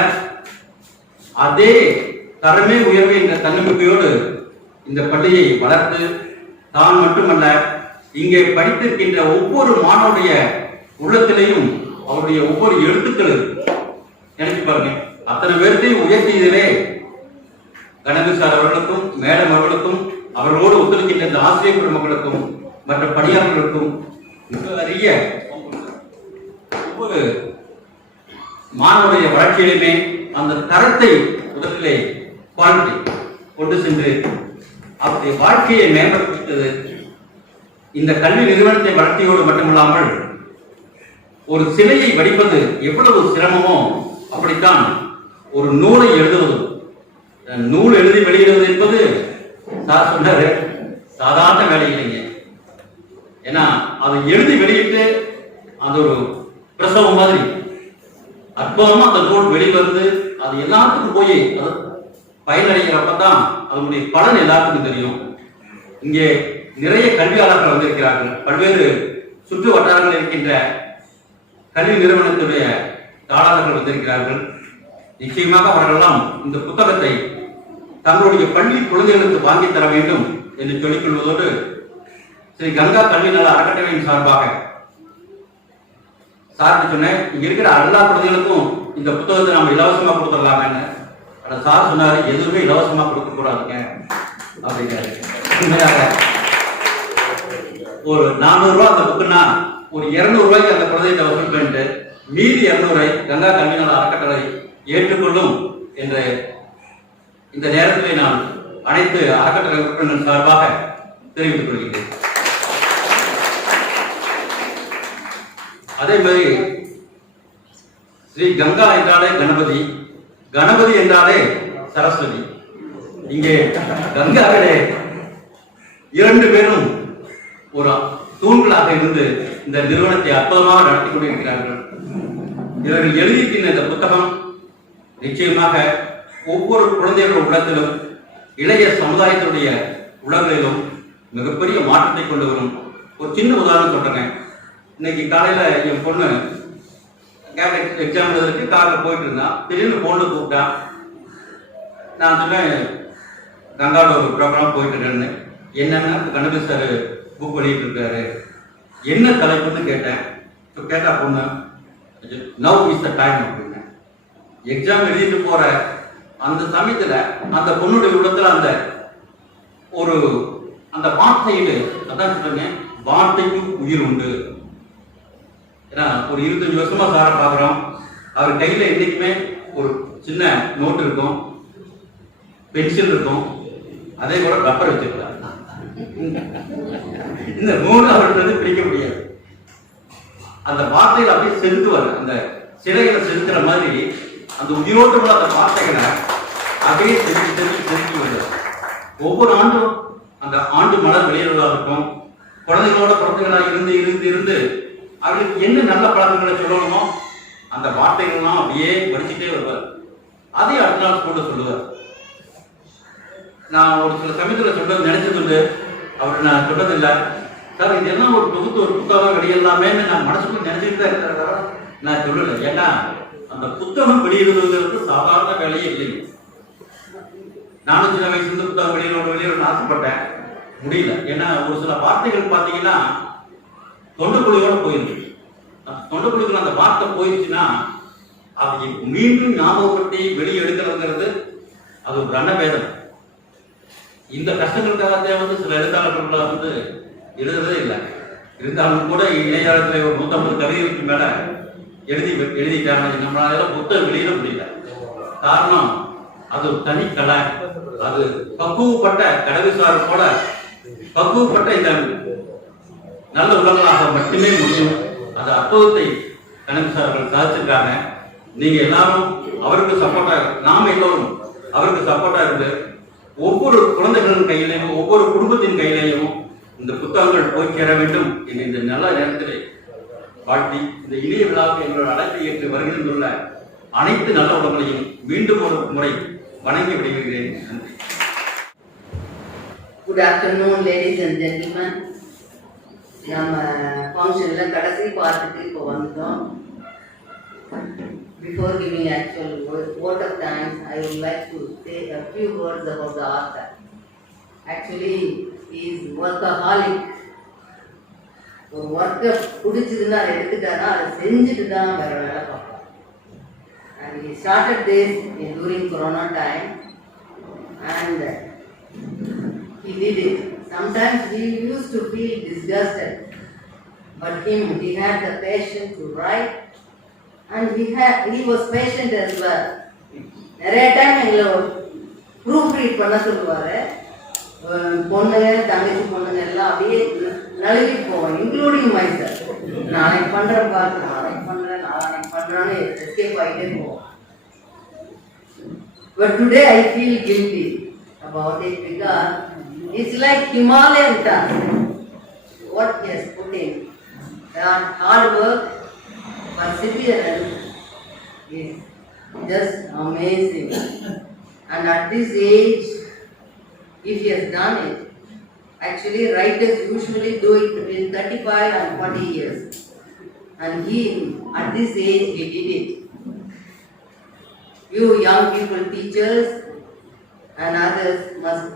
அதே தரமே உயர்வு என்ற தன்னம்பிக்கையோடு இந்த பள்ளியை வளர்த்து தான் மட்டுமல்ல இங்கே படித்திருக்கின்ற ஒவ்வொரு மாணவருடைய உள்ளத்திலையும் அவருடைய ஒவ்வொரு எழுத்துக்களும் நினைச்சு பாருங்க, அத்தனை பேர்த்தையும் உயர்த்தியதிலே கணக்கு சார் அவர்களுக்கும் மேடம் அவர்களுக்கும் அவர்களோடு ஒத்துழைக்கின்ற இந்த ஆசிரியர் பெருமக்களுக்கும் மற்ற பணியாளர்களுக்கும் மிக அரிய ஒவ்வொரு மாணவருடைய வளர்ச்சியிலுமே அந்த தரத்தை முதலிலே குவாலிட்டி கொண்டு சென்று அவருடைய வாழ்க்கையை மேம்படுத்தியது. இந்த கல்வி நிறுவனத்தை வளர்ச்சியோடு மட்டுமில்லாமல் ஒரு சிலையை வடிப்பது எவ்வளவு சிரமமோ அப்படித்தான் ஒரு நூலை எழுதுவது. நூல் எழுதி வெளியிடுவது என்பது சார் சொன்னாரு சாதாரண வேலை இல்லைங்க. ஏன்னா அதை எழுதி வெளியிட்டு அது ஒரு பிரசவம் மாதிரி அற்புதமா அந்த நூல் வெளிவந்து அது எல்லாத்துக்கும் போய் அது பயனடைகிறப்பதான் அதனுடைய பலன் எல்லாத்துக்கும் தெரியும். இங்கே நிறைய கல்வியாளர்கள் வந்திருக்கிறார்கள். பல்வேறு சுற்று வட்டாரங்கள் இருக்கின்ற கல்வி நிறுவனத்துடைய தாளாளர்கள் வந்திருக்கிறார்கள். நிச்சயமாக அவர்களெல்லாம் இந்த புத்தகத்தை தங்களுடைய பள்ளி குழந்தைகளுக்கு வாங்கி தர வேண்டும் என்று சொல்லிக் கொள்வதோடு ஸ்ரீ கங்கா கல்வி நல அறக்கட்டளையின் சார்பாக சார் சொன்னேன், இங்க இருக்கிற எல்லா குழந்தைகளுக்கும் இந்த புத்தகத்தை நம்ம இலவசமா கொடுத்துடலாமேன்னு. ஆனால் சார் சொன்னாரு, எதுவுமே இலவசமா கொடுக்க கூடாதுங்க அப்படிங்கிறாரு. உண்மையாக ஒரு 400 ரூபாய் அந்த புக்குன்னா ஒரு 200 ரூபாய்க்கு அந்த குழந்தையை வசூல் பண்ணிட்டு மீதி 200 கங்கா கல்வி நல அறக்கட்டளை ஏற்றுக்கொள்ளும் என்ற இந்த நேரத்தில் நான் அனைத்து அறக்கட்டளை உறுப்பினர் சார்பாக தெரிவித்துக் கொள்கிறேன். அதே மாதிரி ஸ்ரீ கங்கா என்றாலே கணபதி, கணபதி என்றாலே சரஸ்வதி. இங்கே கங்காவிலே 2 பேரும் ஒரு தூண்களாக இருந்து இந்த நிறுவனத்தை அற்புதமாக நடத்தி கொண்டிருக்கிறார்கள். இவர்கள் எழுதியிருக்கின்ற இந்த புத்தகம் நிச்சயமாக ஒவ்வொரு குழந்தைகளுடைய உள்ளத்திலும் இளைய சமுதாயத்தினுடைய உலகிலும் மிகப்பெரிய மாற்றத்தை கொண்டு வரும். ஒரு சின்ன உதாரணம் சொல்றேங்க. இன்னைக்கு காலையில என் பொண்ணு கேட் எக்ஸாம் எழுதுறதுக்கு காரில் போயிட்டு இருந்தான். திடீர்னு பொண்ணு கூப்பிட்டா. நான் சொன்னேன், கங்காவில் ஒரு ப்ரோக்ராம் போயிட்டு இருக்கேன்னு. என்னன்னா கணபதி சார் புக் பண்ணிட்டு இருக்காரு, என்ன தலைப்புன்னு கேட்டேன். கேட்டா பொண்ணு நவ் இஸ் த டைம் அப்படின்னு. எக்ஸாம் எழுதிட்டு போற அந்த சமயத்துல அந்த பொண்ணுடைய உள்ளத்துல அந்த ஒரு அந்த வார்த்தையில அதான் சொல்லுங்க, வார்த்தைக்கு உயிர் உண்டு. ஏன்னா ஒரு 25 வருஷமா சாரை பார்க்குறோம். அவர் கையில என்னைக்குமே ஒரு சின்ன நோட்டு இருக்கும், பென்சில் இருக்கும், அதே கூட ரப்பர் வச்சிருக்காரு. இந்த 3 அவர்கிட்ட பிடிக்க முடியாது. அந்த வார்த்தைகள் அப்படியே செலுத்துவார். அந்த சிலைகளை செலுத்துற மாதிரி அந்த உயிரோட்டமுள்ள அந்த வார்த்தைகளை அப்படியே செலுத்தி வருவார். ஒவ்வொரு ஆண்டும் அந்த ஆண்டு மலர் வெளியிடுவதாக இருக்கும். குழந்தைகளோட குழந்தைகளாக இருந்து இருந்து இருந்து அவர்களுக்கு என்ன நல்ல பழக்கங்களை சொல்லணுமோ அந்த வார்த்தைகள்லாம் அப்படியே படிச்சுட்டே வருவார். அதே அடுத்த நாள் கூட சொல்லுவார். நான் ஒரு சில சமயத்தில் சொல்றது நினைச்சதுண்டு, அவர் நான் சொன்னதில்லை சார், இதெல்லாம் ஒரு தொகுத்து ஒரு புத்தகம் வெளியிடலாமே நான் மனசுக்குள்ள நினைச்சுட்டு தான் இருக்கிறத நான் சொல்லலை. ஏன்னா அந்த புத்தகம் வெளியிடுவதற்கு சாதாரண வேலையே இல்லை. நானும் சின்ன வயசுலேருந்து புத்தகம் வெளியிடணும்னு ஆசைப்பட்டேன், முடியல. ஏன்னா ஒரு சில வார்த்தைகள் பார்த்தீங்கன்னா தொண்டைக்குழியோட போயிருக்கு. அந்த தொண்டைக்குழிக்குள்ள அந்த வார்த்தை போயிடுச்சுன்னா அதை மீண்டும் ஞாபகப்படுத்தி வெளியே எடுக்கிறதுங்கிறது அது ஒரு ரணவேதனை. இந்த கஷ்டங்களுக்காக வந்து சில எழுத்தாளர்கள் வந்து எழுதுறதே இல்லை. இருந்தாலும் கூட இணையதளத்தில் ஒரு 150 கவிதைகளுக்கு மேல எழுதிட்டாங்க. நம்மளால புத்தகம் வெளியிட முடியல. காரணம் அது ஒரு தனி கலை. அது பக்குவப்பட்ட கடவுசார் போல பக்குவப்பட்ட இந்த நல்ல உள்ளங்களாக மட்டுமே முடியும். அந்த அற்புதத்தை கணவிசார்கள் சாதிச்சிருக்காங்க. நீங்க எல்லாரும் அவருக்கு சப்போர்ட்டா, நாம எல்லோரும் அவருக்கு சப்போர்ட்டா இருந்து ஒவ்வொரு குழந்தைகளின் கையிலையும் ஒவ்வொரு குடும்பத்தின் கையிலையும் இந்த புத்தகங்கள் போய் சேர வேண்டும் என்ற இந்த நல்ல நேரத்தில் வாழ்த்தி இந்த இணைய விழாவுக்கு எங்களோட அழைப்பை ஏற்று வருகின்றுள்ள அனைத்து நல்ல உடம்புகளையும் மீண்டும் ஒரு முறை வணங்கி விடுகிறேன். நன்றி. Good afternoon, ladies and gentlemen. நம்ம ஃபங்க்ஷனில் கடைசி பார்த்துட்டு இப்போ வந்துட்டோம். Before giving actual vote of thanks, I would like to say a few words about the author. Actually, he is workaholic. ஒரு ஒர்க்கை பிடிச்சதுன்னா எடுத்துட்டாரா அதை செஞ்சுட்டு தான் வேற வேலை பார்க்கலாம். And he started this during Corona time and he did it. Sometimes he used to feel disgusted, but he had the patience to write and he was patient as well. நிறைய டைம் எங்களை proof read பண்ண சொல்லுவாரு. பொண்ணுங்க தங்கச்சி பொண்ணுங்க எல்லாம் அப்படியே நழுவி போவோம், இன்க்ளூடிங் மைசெல்ஃப். நாளைக்கு பண்றேன் பாரு, நாளைக்கு பண்றேன்னு எஸ்கேப் ஆகிட்டே போவோம். But today I feel guilty about it because it's like Himalayan task. What he has put in, that hard work, perseverance is just amazing. And at this age, if he has done it, actually writers usually do it between 35 and 40 years. And he, at this age, he did it. You young people, teachers and others must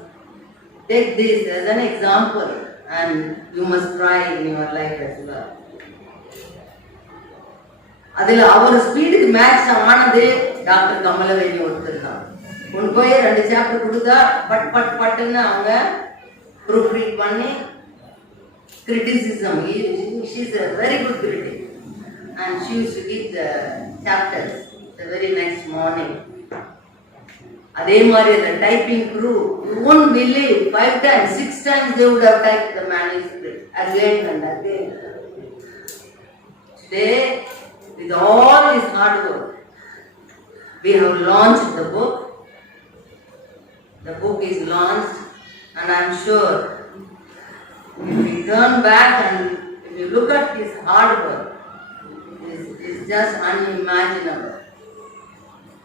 take this as an example and you must try in your life as well. அதில் அவர் ஸ்பீடுக்கு match ஆனது doctor Kamalaveni ஒருத்தர் தான். கொண்டு போய் 2 chapter கொடுத்தா பட்டுன்னு அவங்க proof read பண்ணி criticism. She is a very good critic and she used to give the chapters the very next morning. அதே மாதிரி அந்த typing crew, you won't believe 5 times, 6 times they would have typed the manuscript again and again. Today, with all this hard work, we have launched the book. The book is launched and I am sure if we turn back and if you look at his hard work, it's just unimaginable.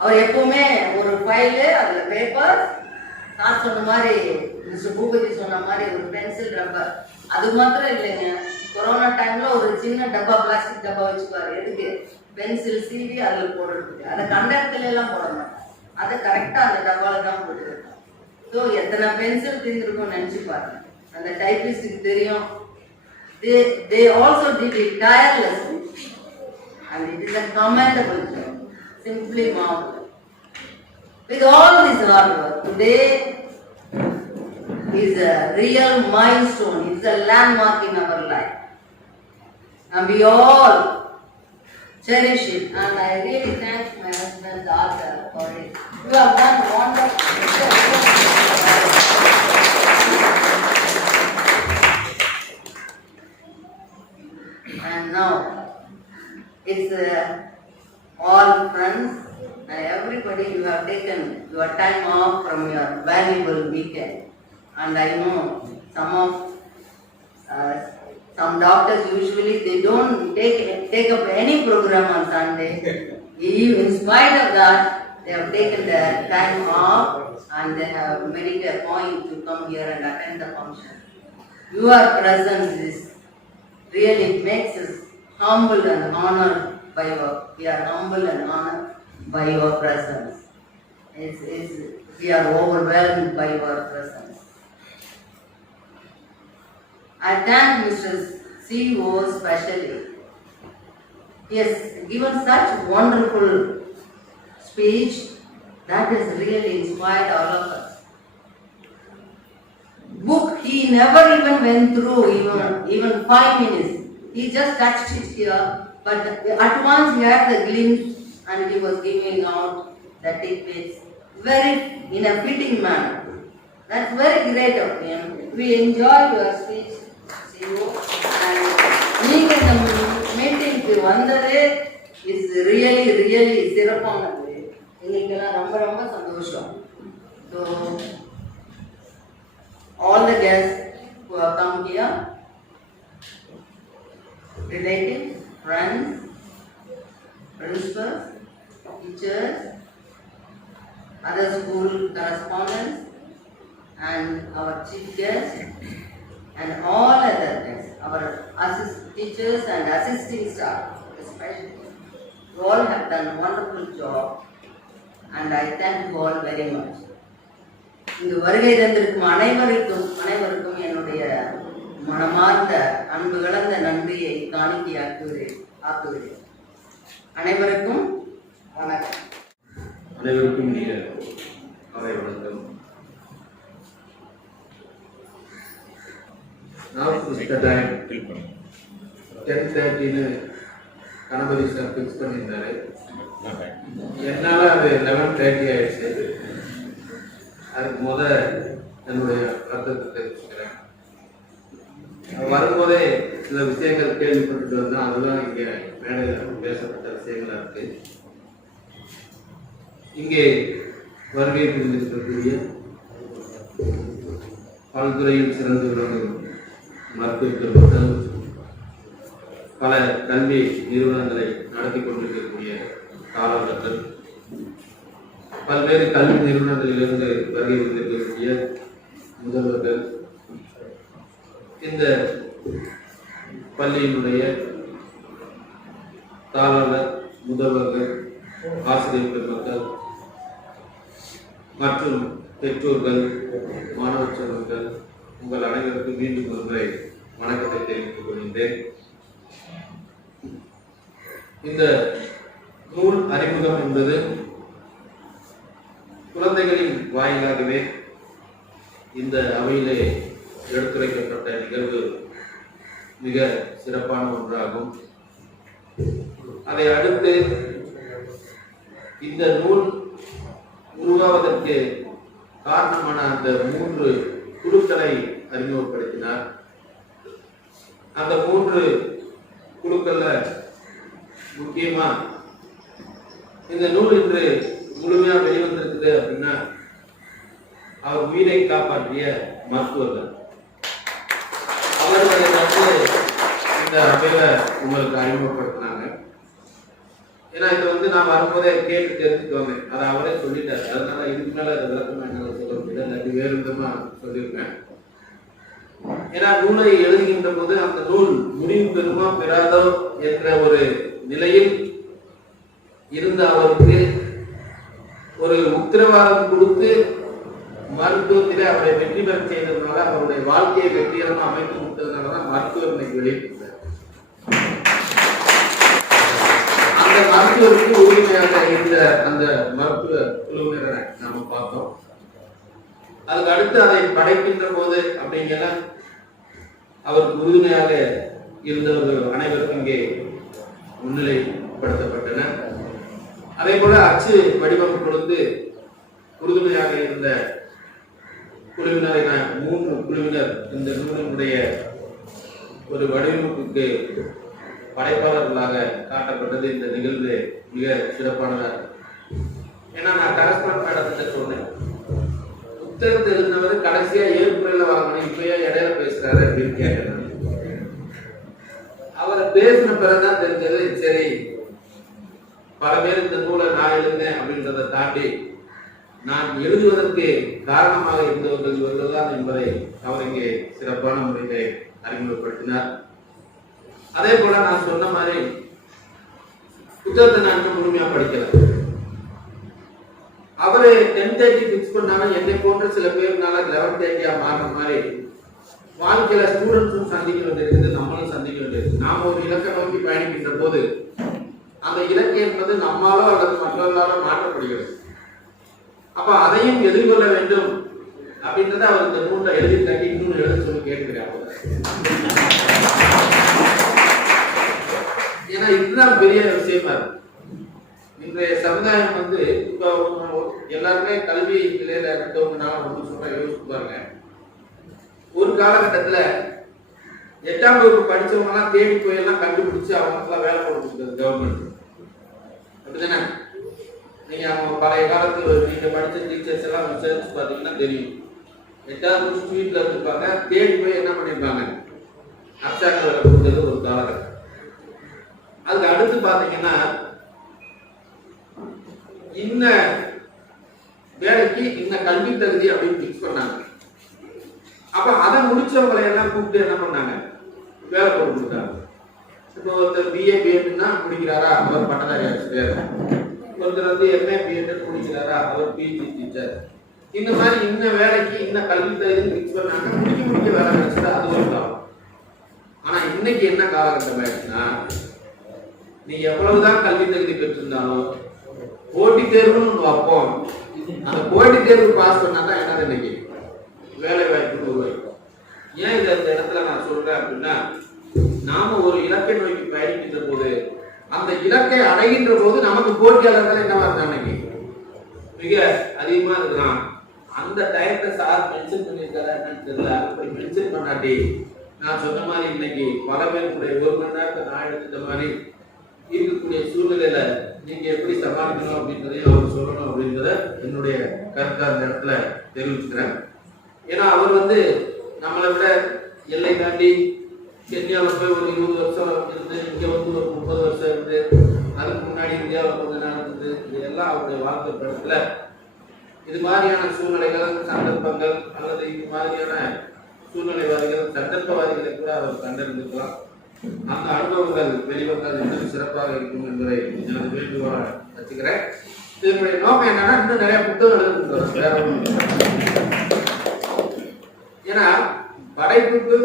அவர் எப்பவுமே ஒரு file, அதில் paper, நான் சொன்ன மாதிரி mister Boopathi சொன்ன மாதிரி ஒரு pencil rubber, அது மாத்திரம் இல்லைங்க. கொரோனா டைமில் ஒரு சின்ன டப்பா, பிளாஸ்டிக் டப்பா வச்சுக்குவார். எதுக்கு? பென்சில் சீவி அதில் போடுறதுக்கு. அதை கண்ட இடத்துல எல்லாம் போட மாட்டேன், அதை கரெக்டாக அந்த டப்பாவில் தான் போட்டுருக்கேன். ஸோ எத்தனை பென்சில் தீர்ந்துருக்கும்னு நினச்சி பாருங்க. அந்த டைப்பிஸ்டுக்கு தெரியும். They also did it tirelessly and it is a commendable job. Simply marvelous. With all this hard work, today is a real milestone. It's a landmark in our life. And we all cherish it. And I really thank my husband, the author, for it. You have done wonderful. And now, it's all friends and everybody, you have taken your time off from your valuable weekend. And I know some of Some doctors usually they don't take up any program on Sunday. In spite of that, they have taken their time off and they have made it a point to come here and attend the function. Your presence is really makes us humble and honored by your. We are humble and honored by your presence. We are overwhelmed by your presence. I thank Mr. CEO especially. He has given such wonderful speech that has really inspired all of us. Book he never even went through even 5 minutes. He just touched it here, but at once he had the glimpse and he was giving out the tidbits in a fitting manner. That's very great of him. We enjoyed your speech, CEO, and நீங்க இந்த மீட்டிங்க்கு வந்ததே is really சிறப்பானது. எங்களுக்கெல்லாம் ரொம்ப ரொம்ப சந்தோஷம். So all the guests who have come here, relatives, friends, principals, teachers, other school correspondents, and our chief guests, and all other guests, our teachers and assisting staff, especially, you all have done a wonderful job, and I thank you all very much. இங்கு வருகை தந்திருக்கும் அனைவருக்கும் என்னுடைய மனமார்ந்த அன்பு கலந்த நன்றியை காணிக்கையாக்குகிறேன். அனைவருக்கும் வணக்கம். அனைவருக்கும் காலை வணக்கம். Now is the time 10:30 Ganapathi sir fix பண்ணியிருந்தாரு. என்னால அது 11:30 ஆயிடுச்சு. அதுக்கு என்னுடைய வருத்தத்தை தெரிவிச்சுக்கிறேன். வரும்போதே சில விஷயங்கள் கேள்விப்பட்டு வந்தா அதுதான் இங்க மேடையில் பேசப்பட்ட விஷயங்களா இருக்கு. இங்கே வருகை புரிந்திருக்கக்கூடிய பல்துறையில் சிறந்து விளங்கும் மருத்துவ பெருமக்கள், பல கல்வி நிறுவனங்களை நடத்தி கொண்டிருக்கக்கூடிய காலகட்டத்தில் பல்வேறு கல்வி நிறுவனங்களிலிருந்து வருகை புரிந்திருக்கக்கூடிய முதல்வர்கள், இந்த பள்ளியினுடைய தாளர், முதல்வர்கள், ஆசிரியர் பெருமக்கள் மற்றும் பெற்றோர்கள், மாணவ செல்வங்கள், உங்கள் அனைவருக்கும் மீண்டும் ஒரு முறை வணக்கத்தை தெரிவித்துக் கொள்கின்றேன். இந்த நூல் அறிமுகம் என்பது குழந்தைகளின் வாயிலாகவே இந்த அவையிலே எடுத்துரைக்கப்பட்ட நிகழ்வு மிக சிறப்பான ஒன்றாகும். அதை அடுத்து இந்த நூல் உருவாவதற்கு காரணமான அந்த 3 குழுக்களை அறிமுகப்படுத்தினார். அந்த 3 குழுக்கள்ல முக்கியமா இந்த நூல் இன்று முழுமையா வெளிவந்திருக்குது அப்படின்னா அவர் உயிரை காப்பாற்றிய மருத்துவர்கள், அவர்களை இந்த அவையில உங்களுக்கு அறிமுகப்படுத்தினாங்க. ஏன்னா இதை நான் வரும்போதே கேட்டு தெரிஞ்சுட்டு வந்தேன். அதை அவரே சொல்லிட்டாரு. அதனால இதுக்கு மேல அதை விளக்கமா என்னால சொல்ல முடியல, இல்லாட்டி வேறு விதமா சொல்லியிருப்பேன். ஏன்னா நூலை எழுதுகின்ற போது அந்த நூல் முடிவு பெறுமா பெறாதோ என்ற ஒரு நிலையில் இருந்த அவருக்கு ஒரு உத்தரவாதம் கொடுத்து மருத்துவத்திலே அவரை வெற்றி பெற செய்ததுனால, அவருடைய வாழ்க்கையை வெற்றிகரமா அமைத்து கொடுத்ததுனாலதான் மருத்துவர் இன்னைக்கு வெளியிட்டார். அந்த மருத்துவருக்கு உரிமையாக இருந்த அந்த மருத்துவ குழுவினரை நாம பார்த்தோம். அதுக்கு அடுத்து அதை படைக்கின்ற போது அப்படிங்கிற அவருக்கு உறுதுணையாக இருந்தவர்கள் அனைவரும் இங்கே முன்னிலைப்படுத்தப்பட்டனர். அதே போல அச்சு வடிவம் கொடுத்து உறுதுணையாக இருந்த குழுவினரை 3 குழுவினர் இந்த நூலினுடைய ஒரு வடிவமைப்புக்கு படைப்பாளர்களாக காட்டப்பட்டது. இந்த நிகழ்வு மிக சிறப்பானதாக. ஏன்னா நான் கரஸ்பாண்ட் மேடத்தை சொன்னேன், புத்தகத்தை எழுதினவர் கடைசியா ஏப்ரல்ல வாங்கணும், இப்பயே இடையில பேசுறாரு அப்படின்னு கேட்டேன். பல பேர் இந்த நூலை நான் எழுதினேன் அப்படின்றத தாண்டி நான் எழுதுவதற்கு காரணமாக இருந்தவர்கள் இவர்கள்தான் என்பதை அவர் இங்கே சிறப்பான முறையிலே அறிமுகப்படுத்தினார். அதே போல நான் சொன்ன மாதிரி புத்தகத்தை நான் இன்னும் முழுமையா படிக்கல. அவரு 10:30 பிக்ஸ் பண்ணாலும் என்னை போன்ற சில பேர்னால 11:30 மாறின மாதிரி வாழ்க்கையில ஸ்டூடெண்ட்ஸும் சந்திக்க வேண்டியிருக்குது, நம்மளும் சந்திக்க வேண்டியிருக்கு. நாம ஒரு இலக்கை நோக்கி பயணிக்கின்ற போது அந்த இலக்கு என்பது நம்மாலோ அல்லது மற்றவர்களாலோ மாற்றப்படுகிறது. அப்ப அதையும் எதிர்கொள்ள வேண்டும் அப்படின்றத அவர் இந்த நூலை எழுதி தட்டி இன்னொன்று எழுத சொல்லி கேட்கிறார். ஏன்னா இதுதான் பெரிய விஷயமா இருக்கு. இன்றைய சமுதாயம் வந்து இப்போ எல்லாருமே கல்வி நிலையில இருந்தவங்கனால ஒன்று சொல்ற யோசிச்சு பாருங்க. ஒரு காலகட்டத்துல 8ஆம் வகுப்பு படிச்சவங்க எல்லாம் தேடி போய் எல்லாம் கண்டுபிடிச்சு அவங்களுக்குலாம் வேலை போட கொடுக்குறது கவர்மெண்ட். அப்படிதானே? நீங்க அவங்க பழைய காலத்துல நீங்க படிச்ச டீச்சர்ஸ் எல்லாம் விசாரிச்சு பாத்தீங்கன்னா தெரியும். 8ஆவது முடிச்சு வீட்டுல இருந்திருப்பாங்க, தேடி போய் என்ன பண்ணிருப்பாங்க, அப்சாக்ல வேலை கொடுத்தது ஒரு காலகட்டம். அதுக்கு அடுத்து பாத்தீங்கன்னா இன்ன வேலைக்கு இன்ன கல்வி தகுதி அப்படின்னு பிக்ஸ் பண்ணாங்க. அப்ப அதை முடிச்சவங்களை எல்லாம் கூப்பிட்டு என்ன பண்ணாங்க, வேலை போட்டு கொடுத்தாங்க. இப்போ ஒருத்தர் BA BEdனா முடிக்கிறாரா, அவர் பட்டதாரி ஆசிரியர். ஒருத்தர் வந்து MA BEd முடிக்கிறாரா, அவர் PG டீச்சர். இந்த மாதிரி இன்ன வேலைக்கு இன்ன கல்வி தகுதி பிக்ஸ் பண்ணாங்க. முடிக்க வேலை கிடைச்சது, அது ஒரு காலம். ஆனா இன்னைக்கு என்ன காலகட்டம் ஆயிடுச்சுன்னா, நீ எவ்வளவுதான் கல்வி தகுதி பெற்றிருந்தாலும் போட்டித் தேர்வுன்னு வைப்போம். அந்த போட்டித் தேர்வு பாஸ் பண்ணாதான் என்னது இன்னைக்கு வேலை வாய்ப்பு உருவாக்கும். ஏன் இதை இந்த இடத்துல நான் சொல்றேன் அப்படின்னா, நாம ஒரு இலக்கை நோக்கி பயணிக்கின்ற போது அந்த இலக்கை அடைகின்ற போது நமக்கு போட்டியாளர்கள் என்னவா இருந்தாங்க, மிக அதிகமா இருக்கலாம். அந்த டயத்தை சார் மென்ஷன் பண்ணியிருக்காரா என்னன்னு தெரியல. அப்படி மென்ஷன் பண்ணாட்டி நான் சொன்ன மாதிரி இன்னைக்கு பல பேருடைய 1 மணி நேரத்தை நான் எடுத்த மாதிரி இருக்கக்கூடிய சூழ்நிலையில நீங்க எப்படி சமாளிக்கணும் அப்படின்றதையும் அவர் சொல்லணும் அப்படின்றத என்னுடைய கருத்தை அந்த இடத்துல தெரிவிச்சுக்கிறேன். ஏன்னா அவர் வந்து நம்மளை விட எல்லை தாண்டி கென்யாவில் போய் ஒரு 20 வருஷம் இருந்து, இங்க வந்து ஒரு 30 வருஷம் இருந்து, அதுக்கு முன்னாடி இந்தியாவில் கொஞ்ச நாள் இருந்து, இதெல்லாம் அவருடைய வாழ்க்கை படத்துல இது மாதிரியான சூழ்நிலைகள், சந்தர்ப்பங்கள் அல்லது இது மாதிரியான சூழ்நிலைவாதிகள், சந்தர்ப்பவாதிகளை கூட அவர் கண்டறிந்திருக்கலாம். அந்த அனுபவங்கள் வெளிவந்தால் இன்னும் சிறப்பாக இருக்கும் என்பதை எனது வேண்டுகோளை வச்சுக்கிறேன். இதனுடைய நோக்கம் என்னன்னா, இன்னும் நிறைய புத்தகங்கள் ஏன்னா படைப்புக்கு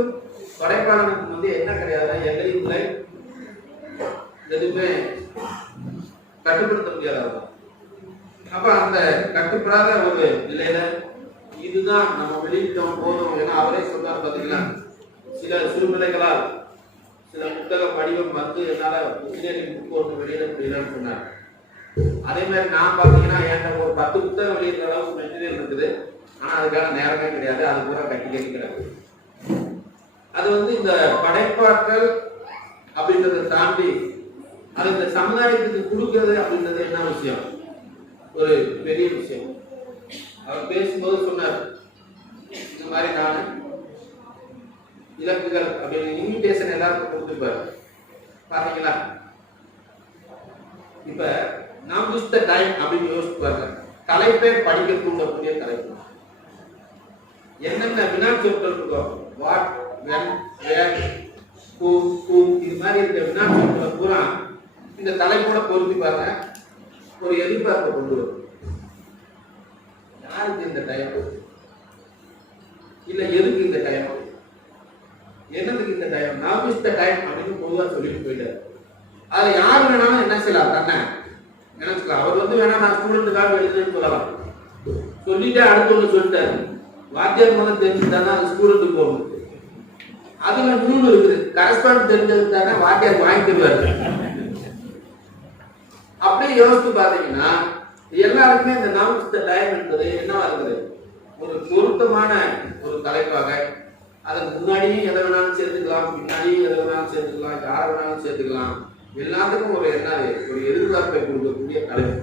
படைப்பாளனுக்கு வந்து என்ன கிடையாது, எல்லை எதுவுமே கட்டுப்படுத்த முடியாத. அப்ப அந்த கட்டுப்படாத ஒரு நிலையில இதுதான் நம்ம வெளியிட்டோம் போதும். ஏன்னா அவரே சொல்றாரு பாத்தீங்கன்னா, சில சூழ்நிலைகளால் சில புத்தக படிவம் வந்து என்னால இன்ஜினியரிங் புக் ஒன்று வெளியிட முடியலன்னு சொன்னார். அதே மாதிரி நான் பாத்தீங்கன்னா என்கிட்ட ஒரு 10 புத்தகம் வெளியிடுற அளவுக்கு மெட்டீரியல் இருக்குது. ஆனா அதுக்கான நேரமே கிடையாது, அது பூரா கட்டி கிடக்கு. அது வந்து இந்த படைப்பாற்றல் அப்படின்றத தாண்டி அது இந்த சமுதாயத்துக்கு கொடுக்கிறது அப்படின்றது என்ன விஷயம், ஒரு பெரிய விஷயம். அவர் பேசும்போது சொன்னார், இந்த மாதிரி நான் இலக்குகள் அப்படின்னு இன்விடேஷன் எல்லாருக்கும் கொடுத்துருப்பாரு பாத்தீங்களா. இப்ப நாம் யூஸ் த டைம் அப்படின்னு யோசிச்சு பாருங்க. தலைப்பே படிக்க தூண்டக்கூடிய தலைப்பு. என்னென்ன வினா சொற்கள் இருக்கோ, வாட், வென், வேர், ஹூ, இது மாதிரி இருக்க வினா சொற்களை பூரா இந்த தலைப்போட பொருத்தி பாருங்க. ஒரு எதிர்பார்ப்பை கொண்டு வரும். யாருக்கு இந்த டைம், இல்ல எதுக்கு இந்த டைம், என்னதுக்கு இந்த டைம், நான் யூஸ் த டைம் அப்படின்னு பொதுவாக சொல்லிட்டு போயிட்டாரு. அதுல யார் வேணாலும் என்ன செய்யலாம், தானே நினைச்சுக்கலாம். அவர் வந்து வேணா நான் ஸ்டூடெண்ட்டுக்காக எழுதுன்னு சொல்லலாம். சொல்லிட்டே அடுத்து ஒன்று சொல்லிட்டாரு, வாத்தியார் முதல் தெரிஞ்சுட்டானா அது ஸ்டூடெண்ட்டுக்கு போகணும். அதுல இன்னொன்று இருக்குது, கரஸ்பாண்ட் தெரிஞ்சதுதானே வாத்தியார் வாங்கி தருவாரு. அப்படியே யோசிச்சு பாத்தீங்கன்னா எல்லாருக்குமே இந்த நவ் த டைம் என்பது என்னவா இருக்குது, ஒரு பொருத்தமான ஒரு தலைப்பாக. அதற்கு முன்னாடியும் எதை வேணாலும் சேர்த்துக்கலாம், பின்னாடியும் எதை வேணாலும் சேர்த்துக்கலாம், யாரை வேணாலும் சேர்த்துக்கலாம். எல்லாத்துக்கும் ஒரு என்ன, ஒரு எதிர்பார்ப்பை கொடுக்கக்கூடிய தலைப்பு.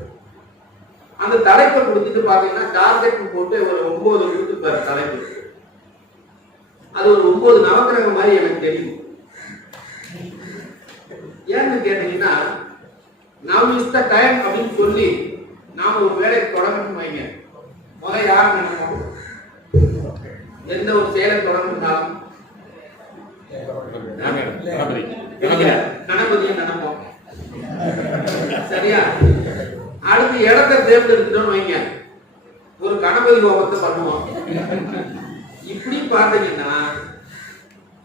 அந்த தலைப்பை கொடுத்துட்டு பாத்தீங்கன்னா டார்கெட் போட்டு ஒரு 9 கொடுத்துருப்பாரு தலைப்பு. அது ஒரு 9 நவக்கிரகம் மாதிரி எனக்கு தெரியும். ஏன்னு கேட்டீங்கன்னா, நவ் இஸ் த டைம் அப்படின்னு சொல்லி நாம ஒரு வேலையை தொடங்கணும் வைங்க. முதல்ல யார் நினைப்போம்? எந்த ஒரு செயலை தொடங்கணும்னாலும் கணபதியை நினைப்போம். சரியா? அடுத்து இடத்தை தேர்ந்தெடுத்துட்டோம்னு வைங்க, ஒரு கணபதி ஹோமத்தை பண்ணுவோம். இப்படி பார்த்தீங்கன்னா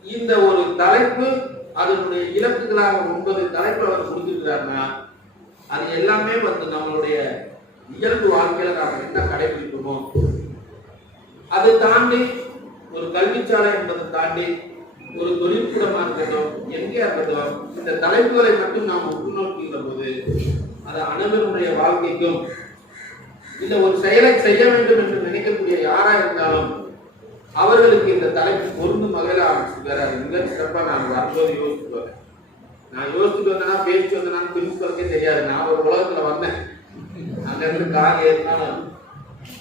இந்த ஒரு தலைப்பு அதனுடைய இலக்குகளாக 9 தலைப்பு அவர் கொடுத்துருக்கிறாருன்னா அது எல்லாமே வந்து நம்மளுடைய இயல்பு வாழ்க்கையில நாம என்ன கடைபிடிக்கணுமோ அதை தாண்டி ஒரு கல்விச்சாலை என்பதை தாண்டி ஒரு தொழிற்கூடமா இருக்கட்டும், எங்கே இருக்கட்டும், இந்த தலைப்புகளை மட்டும் நாம் உற்றுநோக்குகிற போது அது அனைவருடைய வாழ்க்கைக்கும் இந்த ஒரு செயலை செய்ய வேண்டும் என்று நினைக்கக்கூடிய யாரா இருந்தாலும் அவர்களுக்கு இந்த தலைப்பு பொருந்தும் வகையில் ஆரம்பிச்சுக்கிறார். அது மிக சிறப்பா நான் வரும்போது யோசிச்சுட்டு வரேன். நான் யோசிச்சுட்டு வந்தேன்னா பேசிட்டு வந்தேன்னா பிரின்சிபலுக்கே தெரியாது. நான் ஒரு உலகத்துல வந்தேன், அங்க இருந்து கார் ஏறினாலும்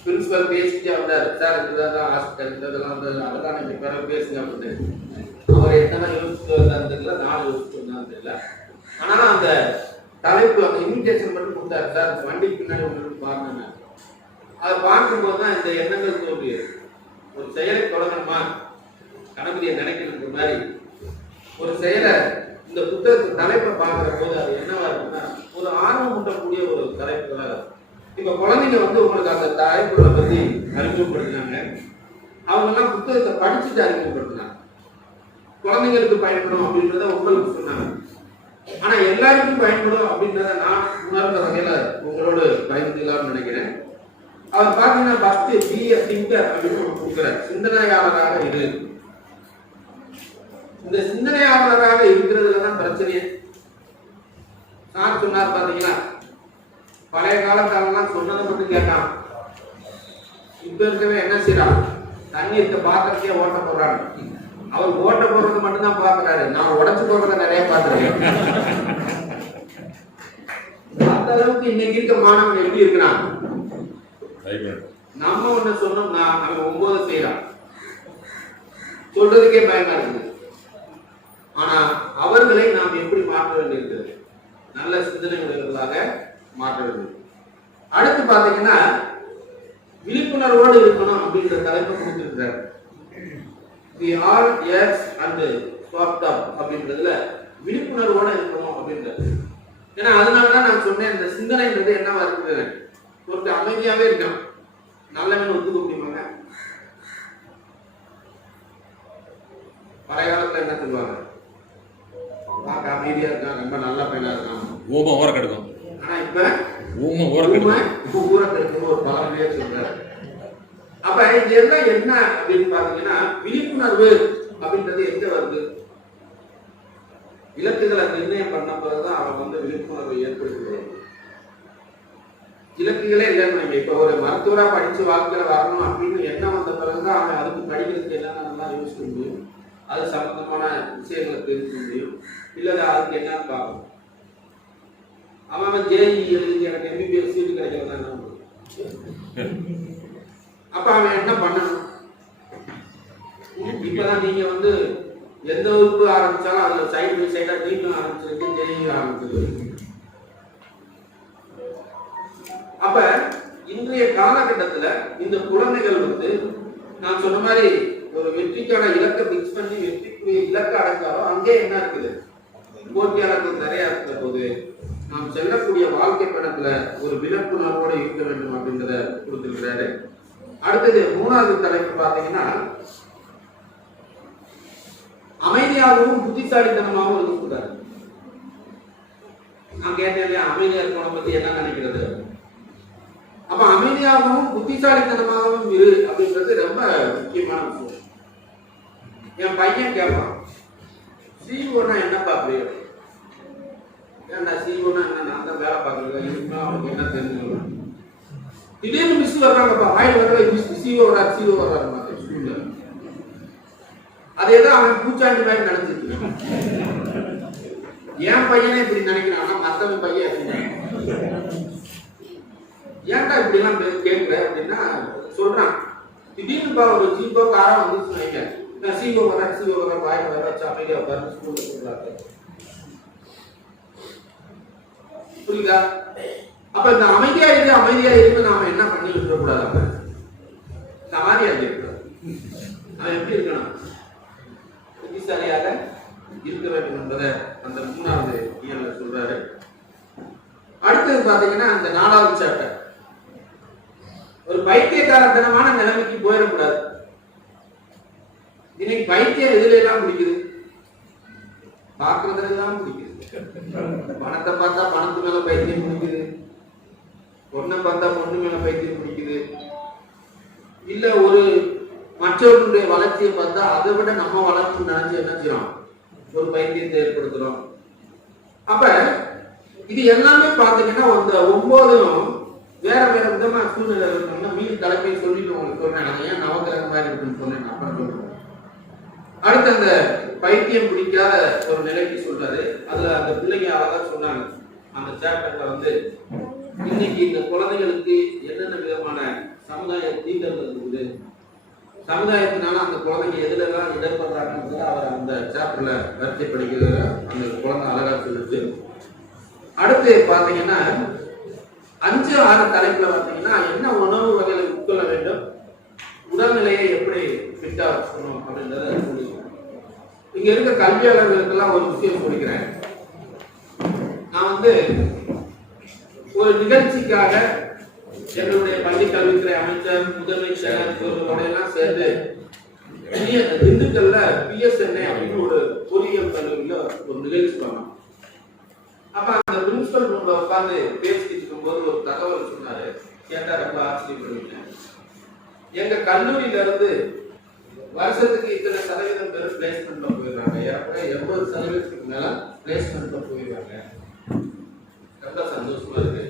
பிரின்சிபல் பேசிட்டே வந்தார். சார் இதுதான் ஹாஸ்பிட்டல் இதெல்லாம் வந்தது, அதெல்லாம் நீங்க பிறகு பேசுங்க அப்படின்னு. அவர் என்னென்ன யோசிச்சுட்டு வந்தான்னு தெரியல, நான் யோசிச்சுட்டு வந்தான்னு தெரியல. ஆனாலும் அந்த தலைப்பு அந்த இன்விடேஷன் மட்டும் கொடுத்தாரு. சார் வண்டிக்கு பின்னாடி உங்களுக்கு பாருங்க. அதை பார்க்கும்போது தான் இந்த எண்ணங்கள் தோன்றியது. ஒரு செயலை தொடங்கணுமா, கணபதியை நினைக்கிற மாதிரி ஒரு செயலை இந்த புத்தகத்து தலைப்பை பார்க்கிற போது அது என்னவா இருக்குன்னா ஒரு ஆர்வம் ஊட்டக்கூடிய ஒரு தலைப்புகளா இருக்கும். இப்ப குழந்தைங்க வந்து உங்களுக்கு அந்த தலைப்புகளை பத்தி அறிமுகப்படுத்தினாங்க. அவங்க எல்லாம் புத்தகத்தை படிச்சுட்டு அறிமுகப்படுத்தினாங்க. குழந்தைங்களுக்கு பயன்படும் அப்படின்றத உங்களுக்கு சொன்னாங்க. ஆனா எல்லாருக்கும் பயன்படும் அப்படின்றத நான் உணர்ந்த வகையில உங்களோட பயந்துக்கலாம்னு நினைக்கிறேன். அவர் பாத்தீங்கன்னா ஃபர்ஸ்ட் பி எ திங்கர் அப்படின்னு கொடுக்குறார். சிந்தனையாளராக இரு. இந்த சிந்தனையாளராக இருக்கிறதுல தான் பிரச்சனையே. நான் சொன்னார் பாத்தீங்களா, பழைய காலத்தாலெல்லாம் சொன்னதை மட்டும் கேட்டான். இப்ப இருக்கவே என்ன செய்யறான், தண்ணி இருக்க பாத்திரத்தையே ஓட்ட போடுறாங்க. அவர் ஓட்ட போடுறது மட்டும் தான் பாக்குறாரு, நான் உடச்சு போடுறத நிறைய பாத்துறேன். அந்த அளவுக்கு இன்னைக்கு இருக்க மாணவன் எப்படி இருக்கிறான், நம்ம ஒண்ணு சொன்னோம்னா அவன் 9 செய்யறான். சொல்றதுக்கே பயமா இருக்குது. ஆனா அவர்களை நாம் எப்படி மாற்ற வேண்டியிருக்கிறது, நல்ல சிந்தனை உடையவர்களாக மாற்ற வேண்டும். அடுத்து பாத்தீங்கன்னா விழிப்புணர்வோடு இருக்கணும் அப்படின்ற தலைப்பை கொடுத்திருக்கிறார். We all yes and swapped up அப்படின்றதுல விழிப்புணர்வோட இருக்கணும் அப்படின்றது. ஏன்னா அதனாலதான் நான் சொன்னேன், இந்த சிந்தனைன்றது என்னவா இருக்குது, ஒரு அமைதியாவே இருக்கான். நல்லவன் ஒத்துக்க முடியுமாங்க? பழைய காலத்துல என்ன சொல்லுவாங்க, பார்க்க அமைதியா இருக்கான், ரொம்ப நல்ல பையனா இருக்கான், ஊமை ஊற கெடுக்கும். ஆனா இப்ப ஊமை ஊற கெடுக்கும், ஊற கெடுக்கும் ஒரு பழமையே சொல்றாரு. அப்ப இது எல்லாம் என்ன அப்படின்னு பாத்தீங்கன்னா விழிப்புணர்வு அப்படின்றது எங்க வருது, இலக்குகளை நிர்ணயம் பண்ண பிறகுதான் அவன் வந்து விழிப்புணர்வை ஏற்படுத்துவாங்க. இலக்குகளே இல்லைன்னு இப்ப ஒரு மருத்துவரா படிச்சு வாழ்க்கையில வரணும் அப்படின்னு எண்ணம் வந்த பிறகுதான் அவன் அதுக்கு படிக்கிறதுக்கு என்னென்ன நல்லா யோசிக்க முடியும், அது சம்பந்தமான விஷயங்களை தெரிஞ்சுக்க முடியும். இல்ல அதுக்கு என்னன்னு பார்க்கணும். அவன் ஜேஇ எழுதி எனக்கு எம்பிபிஎஸ் சீட்டு கிடைக்கிறதா என்ன பண்ணும், அப்ப அவன் என்ன பண்ணணும். இப்பதான் நீங்க வந்து எந்த வகுப்பு ஆரம்பிச்சாலும் அதுல சைடு பை சைடா நீங்களும் ஆரம்பிச்சிருக்கு, ஜெயிலும் ஆரம்பிச்சிருக்கு. அப்ப இன்றைய காலகட்டத்துல இந்த குழந்தைகள் வந்து நான் சொன்ன மாதிரி ஒரு வெற்றிக்கான இலக்கை பிக்ஸ் பண்ணி வெற்றிக்குரிய இலக்கை அடைஞ்சாலும் அங்கே என்ன இருக்குது, போட்டியாளர்கள் நிறைய இருக்கிற போது நாம் செல்லக்கூடிய வாழ்க்கை பயணத்துல ஒரு விழிப்புணர்வோடு இருக்க வேண்டும் அப்படின்றத கொடுத்திருக்கிறாரு. அடுத்தது 3வது தலைப்பு பாத்தீங்கன்னா அமைதியாகவும் புத்திசாலித்தனமாகவும் இருக்கக்கூடாது. நான் கேட்டேன் இல்லையா, அமைதியா இருக்கவனை பத்தி என்ன நினைக்கிறது. அப்ப அமைதியாகவும் புத்திசாலித்தனமாகவும் இரு அப்படின்றது ரொம்ப முக்கியமான விஷயம். என் பையன் கேட்பான், சிஓனா என்னப்பா அப்படி, ஏன்டா சிஓனா என்ன, நான் தான் வேலை பார்க்கறது, இதுக்கு அவனுக்கு என்ன தெரிஞ்சுக்கணும். திடீர்னு மிஸ் வர்றாங்கப்பா, ஆயில் வர்ற சிஓ வர்றாரு, சிஓ வர்றாரு ஸ்கூல்ல. அதேதான் அவன் பூச்சாண்டி மாதிரி நினைச்சிட்டு என் பையனே இப்படி நினைக்கிறான்னா மத்தவன் பையன் ஏன்டா இப்படி எல்லாம் கேட்கிற அப்படின்னா சொல்றான். திடீர்னு ஒரு ஜீப்போ காரா வந்து வைங்க, நான் சிஓ வர வாய் வர வச்சு அமைதியா உட்கார்ந்து ஸ்கூல்ல சொல்றாரு. புரியுதா? அப்ப இந்த அமைதியா இருந்து நாம என்ன பண்ணி விட்டுறக்கூடாது, சமாதியா இருக்கக்கூடாது. அவன் எப்படி இருக்கணும்? புத்திசாலியாக இருக்க வேண்டும் என்பதை அந்த 3வது இயல்ல சொல்றாரு. அடுத்தது பாத்தீங்கன்னா அந்த 4வது சாப்டர், ஒரு பைத்தியக்காரத்தனமான நிலைமைக்கு போயிடக்கூடாது. இன்னைக்கு பைத்தியம் எதுல எல்லாம் பிடிக்குது? பாக்குறதுல எல்லாம் பிடிக்குது. பணத்தை பார்த்தா பணத்து மேல பைத்தியம் பிடிக்குது, பொண்ணை பார்த்தா பொண்ணு மேல பைத்தியம் பிடிக்குது, இல்ல ஒரு மற்றவர்களுடைய வளர்ச்சியை பார்த்தா அதை விட நம்ம வளர்ச்சி நினைச்சு என்ன செய்யறோம், ஒரு பைத்தியத்தை ஏற்படுத்துறோம். அப்ப இது எல்லாமே பாத்தீங்கன்னா அந்த 9ம் வேற வேற விதமா சூழ்நிலை இருக்கணும்னா மீன் தலைப்பை சொல்லிட்டு உங்களுக்கு சொல்றேன். நான் ஏன் நவகிரக மாதிரி இருக்குன்னு சொன்னேன், அப்புறம் சொல்றேன். அடுத்து அந்த பைத்தியம் பிடிக்காத ஒரு நிலைக்கு சொல்றாரு. அதுல அந்த பிள்ளைங்க அழகா சொன்னாங்க அந்த சாப்டர்ல வந்து, இன்னைக்கு இந்த குழந்தைகளுக்கு என்னென்ன விதமான சமுதாய தீண்டல்கள் இருக்குது, சமுதாயத்தினால அந்த குழந்தைங்க எதுலாம் இடர்படுறாங்கன்றத அவர் அந்த சாப்டர்ல வரிசை படிக்கிற அந்த குழந்தை அழகா சொல்லிச்சு. அடுத்து பாத்தீங்கன்னா 5, 6 தலைப்புல பாத்தீங்கன்னா என்ன உணவு வகைகளை உட்கொள்ள வேண்டும், உடல்நிலையை எப்படி ஃபிட்டா வச்சுக்கணும் அப்படின்றத சொல்லி, இங்க இருக்க கல்வியாளர்களுக்கெல்லாம் ஒரு விஷயம் சொல்லிக்கிறேன். நான் வந்து ஒரு நிகழ்ச்சிக்காக எங்களுடைய பள்ளி கல்வித்துறை அமைச்சர், முதன்மை செயலர் இவர்களோட எல்லாம் சேர்ந்து திண்டுக்கல்ல PSNA அப்படின்னு ஒரு பொறியியல் கல்லூரியில ஒரு நிகழ்ச்சி பண்ணோம். அப்ப அந்த பிரின்சிபல் ரூம்ல உட்கார்ந்து பேசிட்டு இருக்கும்போது ஒரு தகவல் சொன்னாரு. கேட்டா ரொம்ப ஆச்சரியப்படுவீங்க. எங்க கல்லூரியில இருந்து வருஷத்துக்கு இத்தனை சதவீதம் பேர் பிளேஸ்மெண்ட்ல போயிடுறாங்க, 80% மேல பிளேஸ்மெண்ட்ல போயிடுறாங்க. ரொம்ப சந்தோஷமா இருக்கு.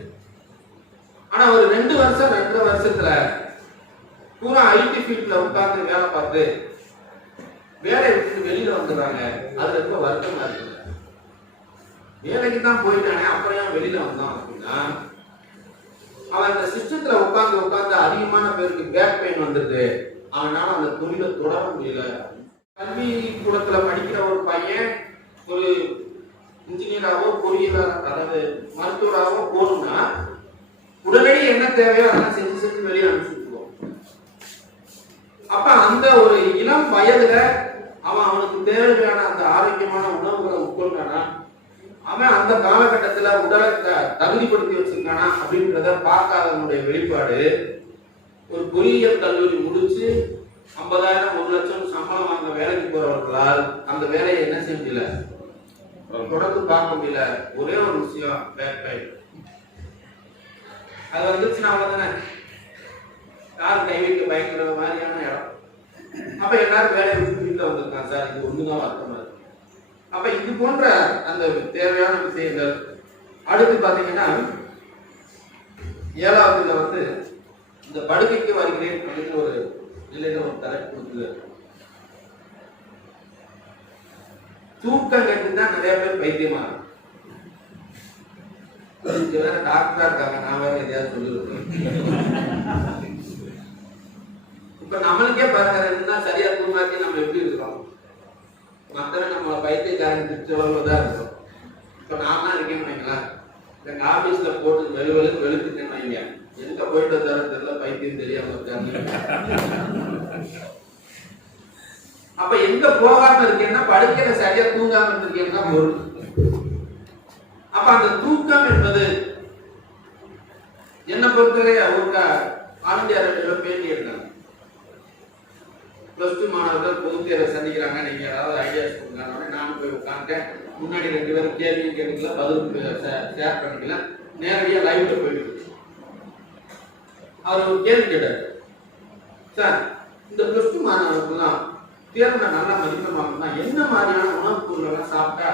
ஆனா ஒரு 2 வருஷம் 2 வருஷத்துல பூரா IT ஃபீல்ட்ல உட்கார்ந்து வேலை பார்த்து வேலையை விட்டு வெளியில வந்துடுறாங்க. அது ரொம்ப வருத்தமா இருக்கு. வேலைக்கு தான் போயிட்டானே அப்புறம் ஏன் வெளியில வந்தான் அப்படின்னா, அவன் அந்த சிஸ்டத்துல உட்கார்ந்து அதிகமான பேருக்கு பேக் பெயின் வந்துருது, அவனால அந்த தொழிலை தொடர முடியல. கல்வி கூடத்துல படிக்கிற ஒரு பையன் ஒரு இன்ஜினியராவோ பொறியியலாளர் அதாவது மருத்துவராகவோ போகணும்னா உடனடி என்ன தேவையோ அதெல்லாம் செஞ்சு வெளியே அனுப்பிச்சுடுவோம். அப்ப அந்த ஒரு இளம் வயதுல அவனுக்கு தேவையான அந்த ஆரோக்கியமான உணவுகளை உட்கொண்டானா, அவன் அந்த காலகட்டத்துல உடலை தகுதிப்படுத்தி வச்சிருக்கானா அப்படின்றத பார்க்காதவனுடைய வெளிப்பாடு, ஒரு பொறியியல் கல்லூரி முடிச்சு 50,000 1 லட்சம் சம்பளம் வாங்க வேலைக்கு போறவர்களால் அந்த வேலையை என்ன செய்ய முடியல, தொடர்ந்து பார்க்க முடியல. ஒரே ஒரு விஷயம், பேக் பெயின். அது வந்துச்சுன்னா அவ்வளவுதானே, யாரும் கைவிட்டு பயன்படுற மாதிரியான இடம். அப்ப எல்லாரும் வேலையை விட்டு வீட்டுல வந்திருக்காங்க சார், இது ஒண்ணுதான் வருத்தமா இருக்கு. அப்ப இது போன்ற அந்த தேவையான விஷயங்கள். அடுத்து பாத்தீங்கன்னா 7வதுல வந்து இந்த படுக்கைக்கு வருகிறேன் அப்படின்னு ஒரு நிலையில ஒரு தலைப்பு கொடுத்து, தூக்கம் கேட்டுதான் நிறைய பேர் பைத்தியமா இருக்கு. வேற டாக்டரா இருக்காங்க, நான் வேற எதையாவது சொல்லிருக்கேன். இப்ப நம்மளுக்கே பாருங்க, சரியா தூங்காட்டி நம்ம எப்படி இருக்கிறோம், மத்தவங்க நம்மளை பைத்தியக்காரன் திருச்சவதான் இருக்கும். இப்ப நான் தான் இருக்கேன்னு நினைக்கலாம், எங்க ஆபீஸ்ல போட்டு வெளுத்துட்டேன்னு வைங்க, எங்க போயிட்டு வந்தாலும் தெரியல, பைத்தியம் தெரியாம இருக்காங்க. அப்ப எங்க போகாம இருக்கேன்னா படுக்கையில சரியா தூங்காம இருந்திருக்கேன்னா பொருள். அப்ப அந்த தூக்கம் என்பது என்ன பொறுத்தவரை ஒரு ஆல் இந்தியா ரேடியோல பேட்டி எடுத்தாங்க. +2 மாணவர்கள் பொதுத் தேர்வை சந்திக்கிறாங்க, நீங்க ஏதாவது ஐடியாஸ் கொடுங்க. நானும் போய் உட்காந்துட்டேன். முன்னாடி 2 பேரும் கேள்வி கேட்டுக்கல, பதில் ஷேர் பண்ணிக்கல, நேரடியா லைவ்ல போயிட்டு அவர் ஒரு கேள்வி கேட்டார். சார், இந்த +2 மாணவர்கள்லாம் தேர்வுல நல்லா மதிப்பெண் வாங்கணும்னா என்ன மாதிரியான உணவுப் பொருள்கள் சாப்பிட்டா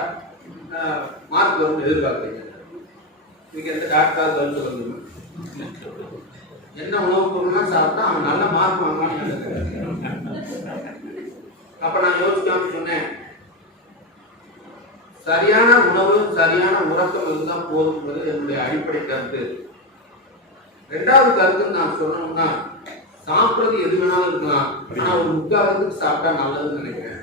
மார்க் வரும்னு எதிர்பார்க்குறீங்க? இதுக்கு எந்த டாக்டர் பதில் சொல்லுங்க. என்ன உணவுப் பொருள்லாம் சாப்பிட்டா அவன் நல்ல மார்க் வாங்குவான்னு. அப்ப நான் யோசிக்காம சொன்னேன், சரியான உணவு சரியான உறக்கம் இருந்தா போதும்ன்றது என்னுடைய அடிப்படை கருத்து. 2வது கருத்து நான் சொன்னோம்னா, சாப்பிடுறது எது வேணாலும் இருக்கலாம், ஆனா ஒரு 3/4 சாப்பிட்டா நல்லதுன்னு நினைக்கிறேன்.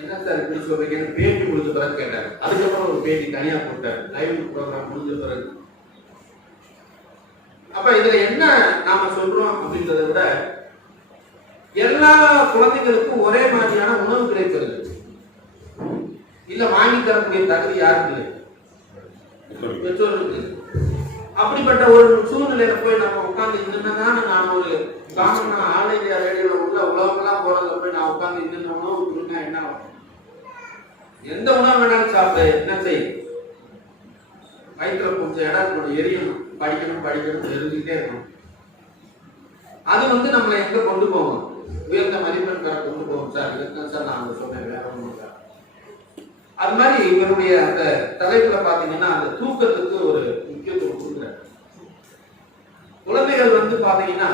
என்ன சார் இப்படி சொல்றீங்கன்னு பேட்டி முடிஞ்ச பிறகு கேட்டார். அதுக்கப்புறம் ஒரு பேட்டி தனியா போட்டார், லைவ் ப்ரோக்ராம் முடிஞ்ச பிறகு. அப்ப இதுல என்ன நாம சொல்றோம் அப்படின்றத விட, எல்லா குழந்தைகளுக்கும் ஒரே மாதிரியான உணவு கிடைக்கிறது இல்ல, வாங்கி தரக்கூடிய தகுதி யாருக்கு இல்லை? பெற்றோருக்கு. அப்படிப்பட்ட ஒரு சூழ்நிலையில போய் நம்ம உட்கார்ந்து இன்னும் நான் ஒரு காமன் ஆல் இந்தியா ரேடியோல உள்ள உலகமெல்லாம் போறதுல போய் நான் உட்கார்ந்து இன்னும் உணவு கொடுங்க என்ன ஆகும்? எந்த உணவு வேணாலும் சாப்பிட என்ன செய்யும்? வயிற்றுல கொஞ்சம் இடம் எரியணும், படிக்கணும் படிக்கணும் எழுதிக்கிட்டே இருக்கணும். அது நம்மளை எங்க கொண்டு போகும்? உயர்ந்த மதிப்பெண் பெற கொண்டு போகும் சார். இதுதான் சார் நான் சொன்னேன், வேற ஒன்றும் சார். அது மாதிரி இவருடைய அந்த தலைப்புல பாத்தீங்கன்னா அந்த தூக்கத்துக்கு ஒரு முக்கியத்துவம் கொடுக்குறாரு. குழந்தைகள் பாத்தீங்கன்னா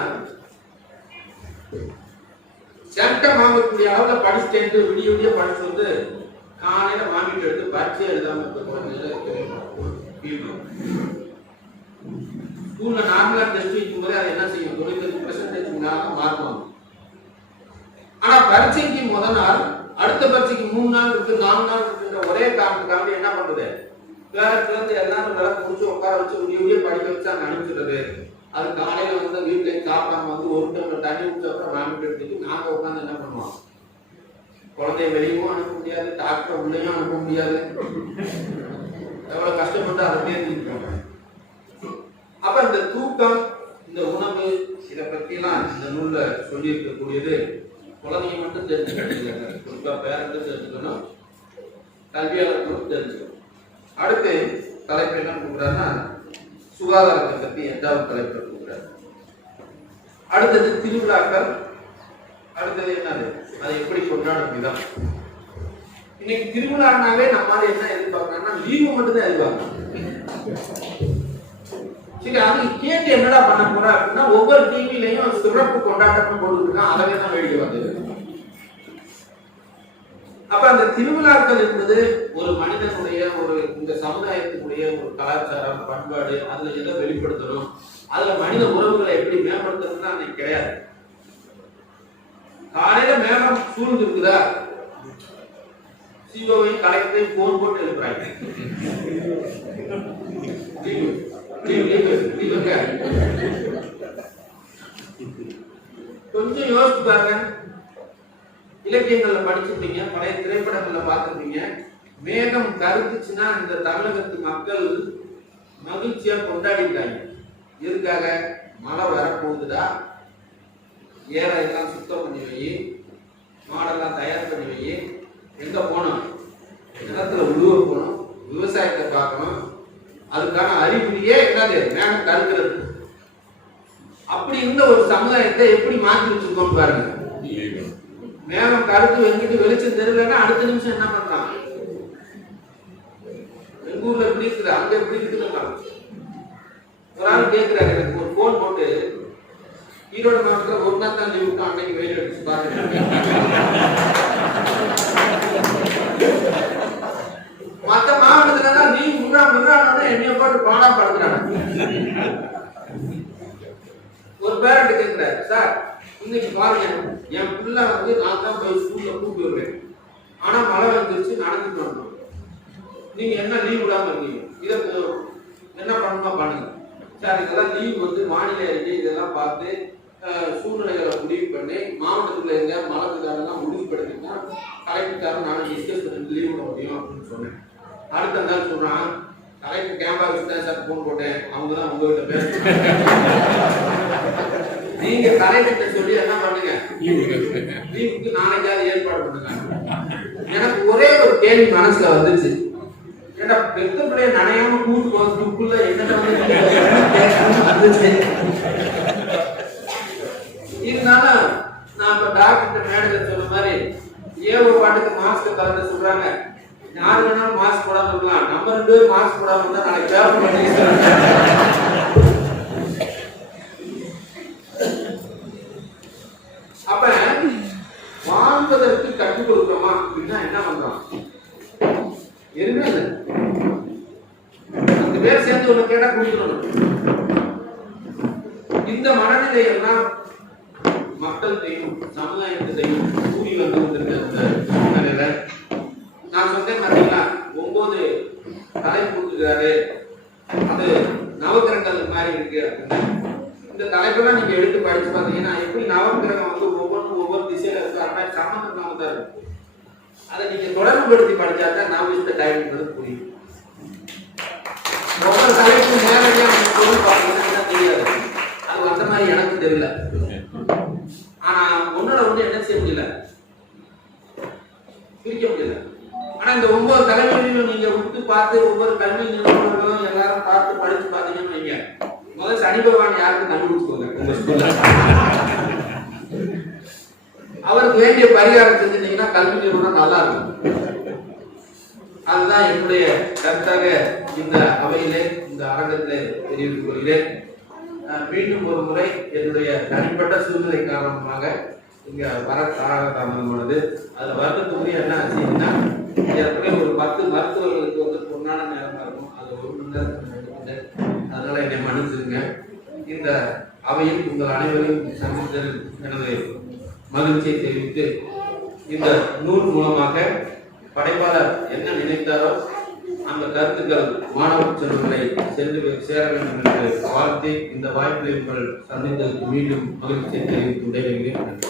சட்டை வாங்கக்கூடிய அளவுல படிச்சுட்டு விடிய விடிய படிச்சு காலையில வாங்கிட்டு எடுத்து பரீட்சை எழுதாம இருக்க குழந்தைகள் ஸ்கூல்ல நார்மலா டெஸ்ட் வைக்கும் போது அது என்ன செய்யும்? 95% மார்க் வாங்கும். ஆனா பரீட்சைக்கு முதல் நாள், அடுத்த பரீட்சைக்கு 3 நாள் இருக்கு, 4 நாள் இருக்குன்ற ஒரே காரணத்துக்காக என்ன பண்றது? பேரண்ட்ஸ்ல இருந்து எல்லாரும் வேலை முடிச்சு உட்கார வச்சு விடிய விடிய படிக்க வச்சு அங்க அனுப்பிச்சுடுறது. அது காலையில வீட்டுல சாப்பிடாம ஒரு டம்ளர் தண்ணி ஊற்றி அப்புறம் வாங்கிட்டு எடுத்துட்டு நாங்க உட்காந்து என்ன பண்ணுவோம்? குழந்தைய வெளியும் அனுப்ப முடியாது, டாக்டர் உள்ளேயும் அனுப்ப முடியாது. எவ்வளவு கஷ்டப்பட்டு அதை தேர்ந்தெடுக்கிறோம். அப்ப இந்த தூக்கம், இந்த உணவு, இதை பத்தி எல்லாம் இந்த நூல்ல சொல்லி இருக்கக்கூடியது குழந்தைங்க மட்டும் தெரிஞ்சுக்கணும், குறிப்பா பேரண்ட்டும் தெரிஞ்சுக்கணும், கல்வியாளர்களும் தெரிஞ்சுக்கணும். அடுத்து தலைப்பு என்ன கொடுக்குறாருன்னா சுகாதாரத்தை பத்தி 8வது தலைப்பு கொடுக்குறாரு. அடுத்தது திருவிழாக்கள். அடுத்தது என்னது? அதை எப்படி கொண்டாடும் விதம். இன்னைக்கு திருவிழானாவே நம்மளால என்ன எதிர்பார்க்கணும்னா லீவு மட்டும் தான் எதிர்பார்க்கணும். சரி, அது கேட்டு என்னடா பண்ண போற அப்படின்னா ஒவ்வொரு டிவிலையும் சிறப்பு கொண்டாட்டம் போட்டுருக்கான், அதவே தான் வேடிக்கை வந்தது. அப்ப அந்த திருவிழாக்கள் என்பது ஒரு மனிதனுடைய ஒரு இந்த சமுதாயத்தினுடைய ஒரு கலாச்சாரம், பண்பாடு, அதுல எதை வெளிப்படுத்தணும், அதுல மனித உறவுகளை எப்படி மேம்படுத்தணும்னு அன்னைக்கு கிடையாது. காலையில மேகம் சூழ்ந்து இருக்குதா, சிஓவையும் கலெக்டரையும் போன் போட்டு எழுப்புறாங்க. கொஞ்சம் யோசிச்சு பாருங்க. இலக்கியங்கள்ல படிச்சிருப்பீங்க, பழைய திரைப்படங்கள்ல பார்த்திருப்பீங்க. மேகம் கருத்துச்சுன்னா இந்த தமிழகத்து மக்கள் மகிழ்ச்சியா கொண்டாடிட்டாங்க. எதுக்காக? மழை வரப்போகுதுடா, ஏற எல்லாம் சுத்தம் பண்ணி வை, மாடெல்லாம் தயார் பண்ணி வை, எங்க போனோம்? நிலத்துல உழுவ போனோம், விவசாயத்தை பார்க்கணும். அதுக்கான அறிகுறியே என்னது? மேகம் கருக்கிறது. அப்படி இருந்த ஒரு சமுதாயத்தை எப்படி மாற்றி வச்சிருக்கோம் பாருங்க. மேகம் கருத்து வெங்கிட்டு வெளிச்சம் தெரியலன்னா அடுத்த நிமிஷம் என்ன பண்றான்? எங்க ஊர்ல எப்படி இருக்குது, அங்க எப்படி இருக்குதுன்னா ஒரு ஆள் கேட்கிறாரு, எனக்கு ஒரு போன் போட்டு ஈரோடு மாவட்டத்தில் ஒரு நாள் தான் லீவ் விட்டு அன்னைக்கு வெயில் அடிச்சு பாத்துட்டு மற்ற மாவட்டத்துல லீவ் முன்னாடி என்னைய போட்டு பாடா படுத்துறாங்க. ஒரு பேரண்ட் கேட்கிறாரு, சார் இன்னைக்கு பாருங்க என் பிள்ளை நான் தான் போய் ஸ்கூல்ல கூப்பிட்டு வருவேன், ஆனா மழை வந்துருச்சு, நடந்துட்டு வரணும், நீங்க என்ன லீவ் விடாம இருக்கீங்க, இதற்கு என்ன பண்ணணுமா பண்ணுங்க. சார் இதெல்லாம் லீவ் மாநில அறிக்கை இதெல்லாம் பார்த்து சூழ்நிலைகளை முடிவு பண்ணி மாவட்டத்துல எங்க மழை பெய்தாலாம் உறுதிப்படுத்தினா கலெக்டருக்காரன் நானும் டிஸ்கஸ் பண்ணி லீவ் விட முடியும் அப்படின்னு சொன்னேன். அடுத்த நாள் சொல்றான், கலெக்டர் கேம்பா வச்சுதான் சார் போன் போட்டேன், அவங்க தான் உங்ககிட்ட பேசுறாங்க. நீங்க கலெக்டர் சொல்லி என்ன பண்ணுங்க, லீவுக்கு நாளைக்காவது ஏற்பாடு பண்ணுங்க. எனக்கு ஒரே ஒரு கேள்வி மனசுல வந்துச்சு, ஏன்னா பெத்த பிள்ளைய நனையாம கூட்டு போறதுக்குள்ள என்ன இருந்தாலும் நான் இப்ப டாக்டர் மேனேஜர் சொன்ன மாதிரி ஏவோ பாட்டுக்கு மாஸ்க் கலந்து சொல்றாங்க, யாரு வேணாலும் மாஸ்க் போடாம இருக்கலாம், நம்ம 2 பேரும் மாஸ்க் போடாம இருந்தா நாளைக்கு பேப்பர் பண்ணி. அப்ப வாழ்வதற்கு கற்றுக் கொடுக்கிறோமா அப்படின்னா என்ன பண்றோம்? எதுவுமே இல்லை. 10 பேர் சேர்ந்து ஒண்ணு கேட்டா குடிக்கணும். இந்த மனநிலை எல்லாம் மக்கள் செய்யும், சமுதாயத்தை செய்யும் கூறி வந்து கொண்டிருக்க சூழ்நிலையில இது மாதிரி இருக்கு அப்படின்னு. இந்த தலைப்பெல்லாம் நீங்க எடுத்து படிச்சு பார்த்தீங்கன்னா எப்படி நவகிரகம் வந்து ஒவ்வொன்றும் ஒவ்வொரு திசையில இருக்கு அது மாதிரி சம்மந்தம் இல்லாம தான் இருக்கு. அதை நீங்க தொடர்புபடுத்தி படிச்சா தான் நவ் இஸ் த டைம்ன்றது புரியும். ஒவ்வொரு தலைப்பும் நேரடியாக பொருள் பார்த்தீங்கன்னா தெரியாது. அது அந்த மாதிரி எனக்கு தெரியல. ஆனா ஒன்னோட ஒண்ணு என்ன செய்ய முடியல, பிரிக்க முடியல. ஆனா இந்த ஒவ்வொரு தலைமையிலும் நீங்க விட்டு பார்த்து ஒவ்வொரு கல்வி நிறுவனங்களும் எல்லாரும் பார்த்து படிச்சு பார்த்தீங்கன்னு வைங்க, முதல்ல சனி பகவான் யாருக்கு கண்டுபிடிச்சுக்கோங்க உங்க ஸ்கூல்ல. அவருக்கு வேண்டிய பரிகாரம் செஞ்சிட்டீங்கன்னா கல்வி நிறுவனம் நல்லா இருக்கும். அதுதான் என்னுடைய கருத்தாக இந்த அவையிலே இந்த அரங்கத்திலே தெரிவித்துக் கொள்கிறேன். மீண்டும் ஒரு முறை என்னுடைய தனிப்பட்ட சூழ்நிலை காரணமாக இங்க வர தாமதமானது. அதுல வருத்தத்துக்குரிய என்ன ஆச்சுன்னா ஒரு 10 மருத்துவர்களுக்கு வந்து பொன்னான நேரமா இருக்கும். அது 1 மணி நேரம். அதனால என்னை மன்னிச்சிருங்க. இந்த அவையில் உங்கள் அனைவரையும் சந்தித்ததில் எனது மகிழ்ச்சியை தெரிவித்து இந்த நூல் மூலமாக படைப்பாளர் என்ன நினைத்தாரோ அந்த கருத்துக்கள் மாணவ செல்வங்களை சென்று சேர வேண்டும் என்று வாழ்த்தி இந்த வாய்ப்பை உங்கள் சந்தித்ததற்கு மீண்டும் மகிழ்ச்சியை தெரிவித்து விடைபெறுகிறேன்.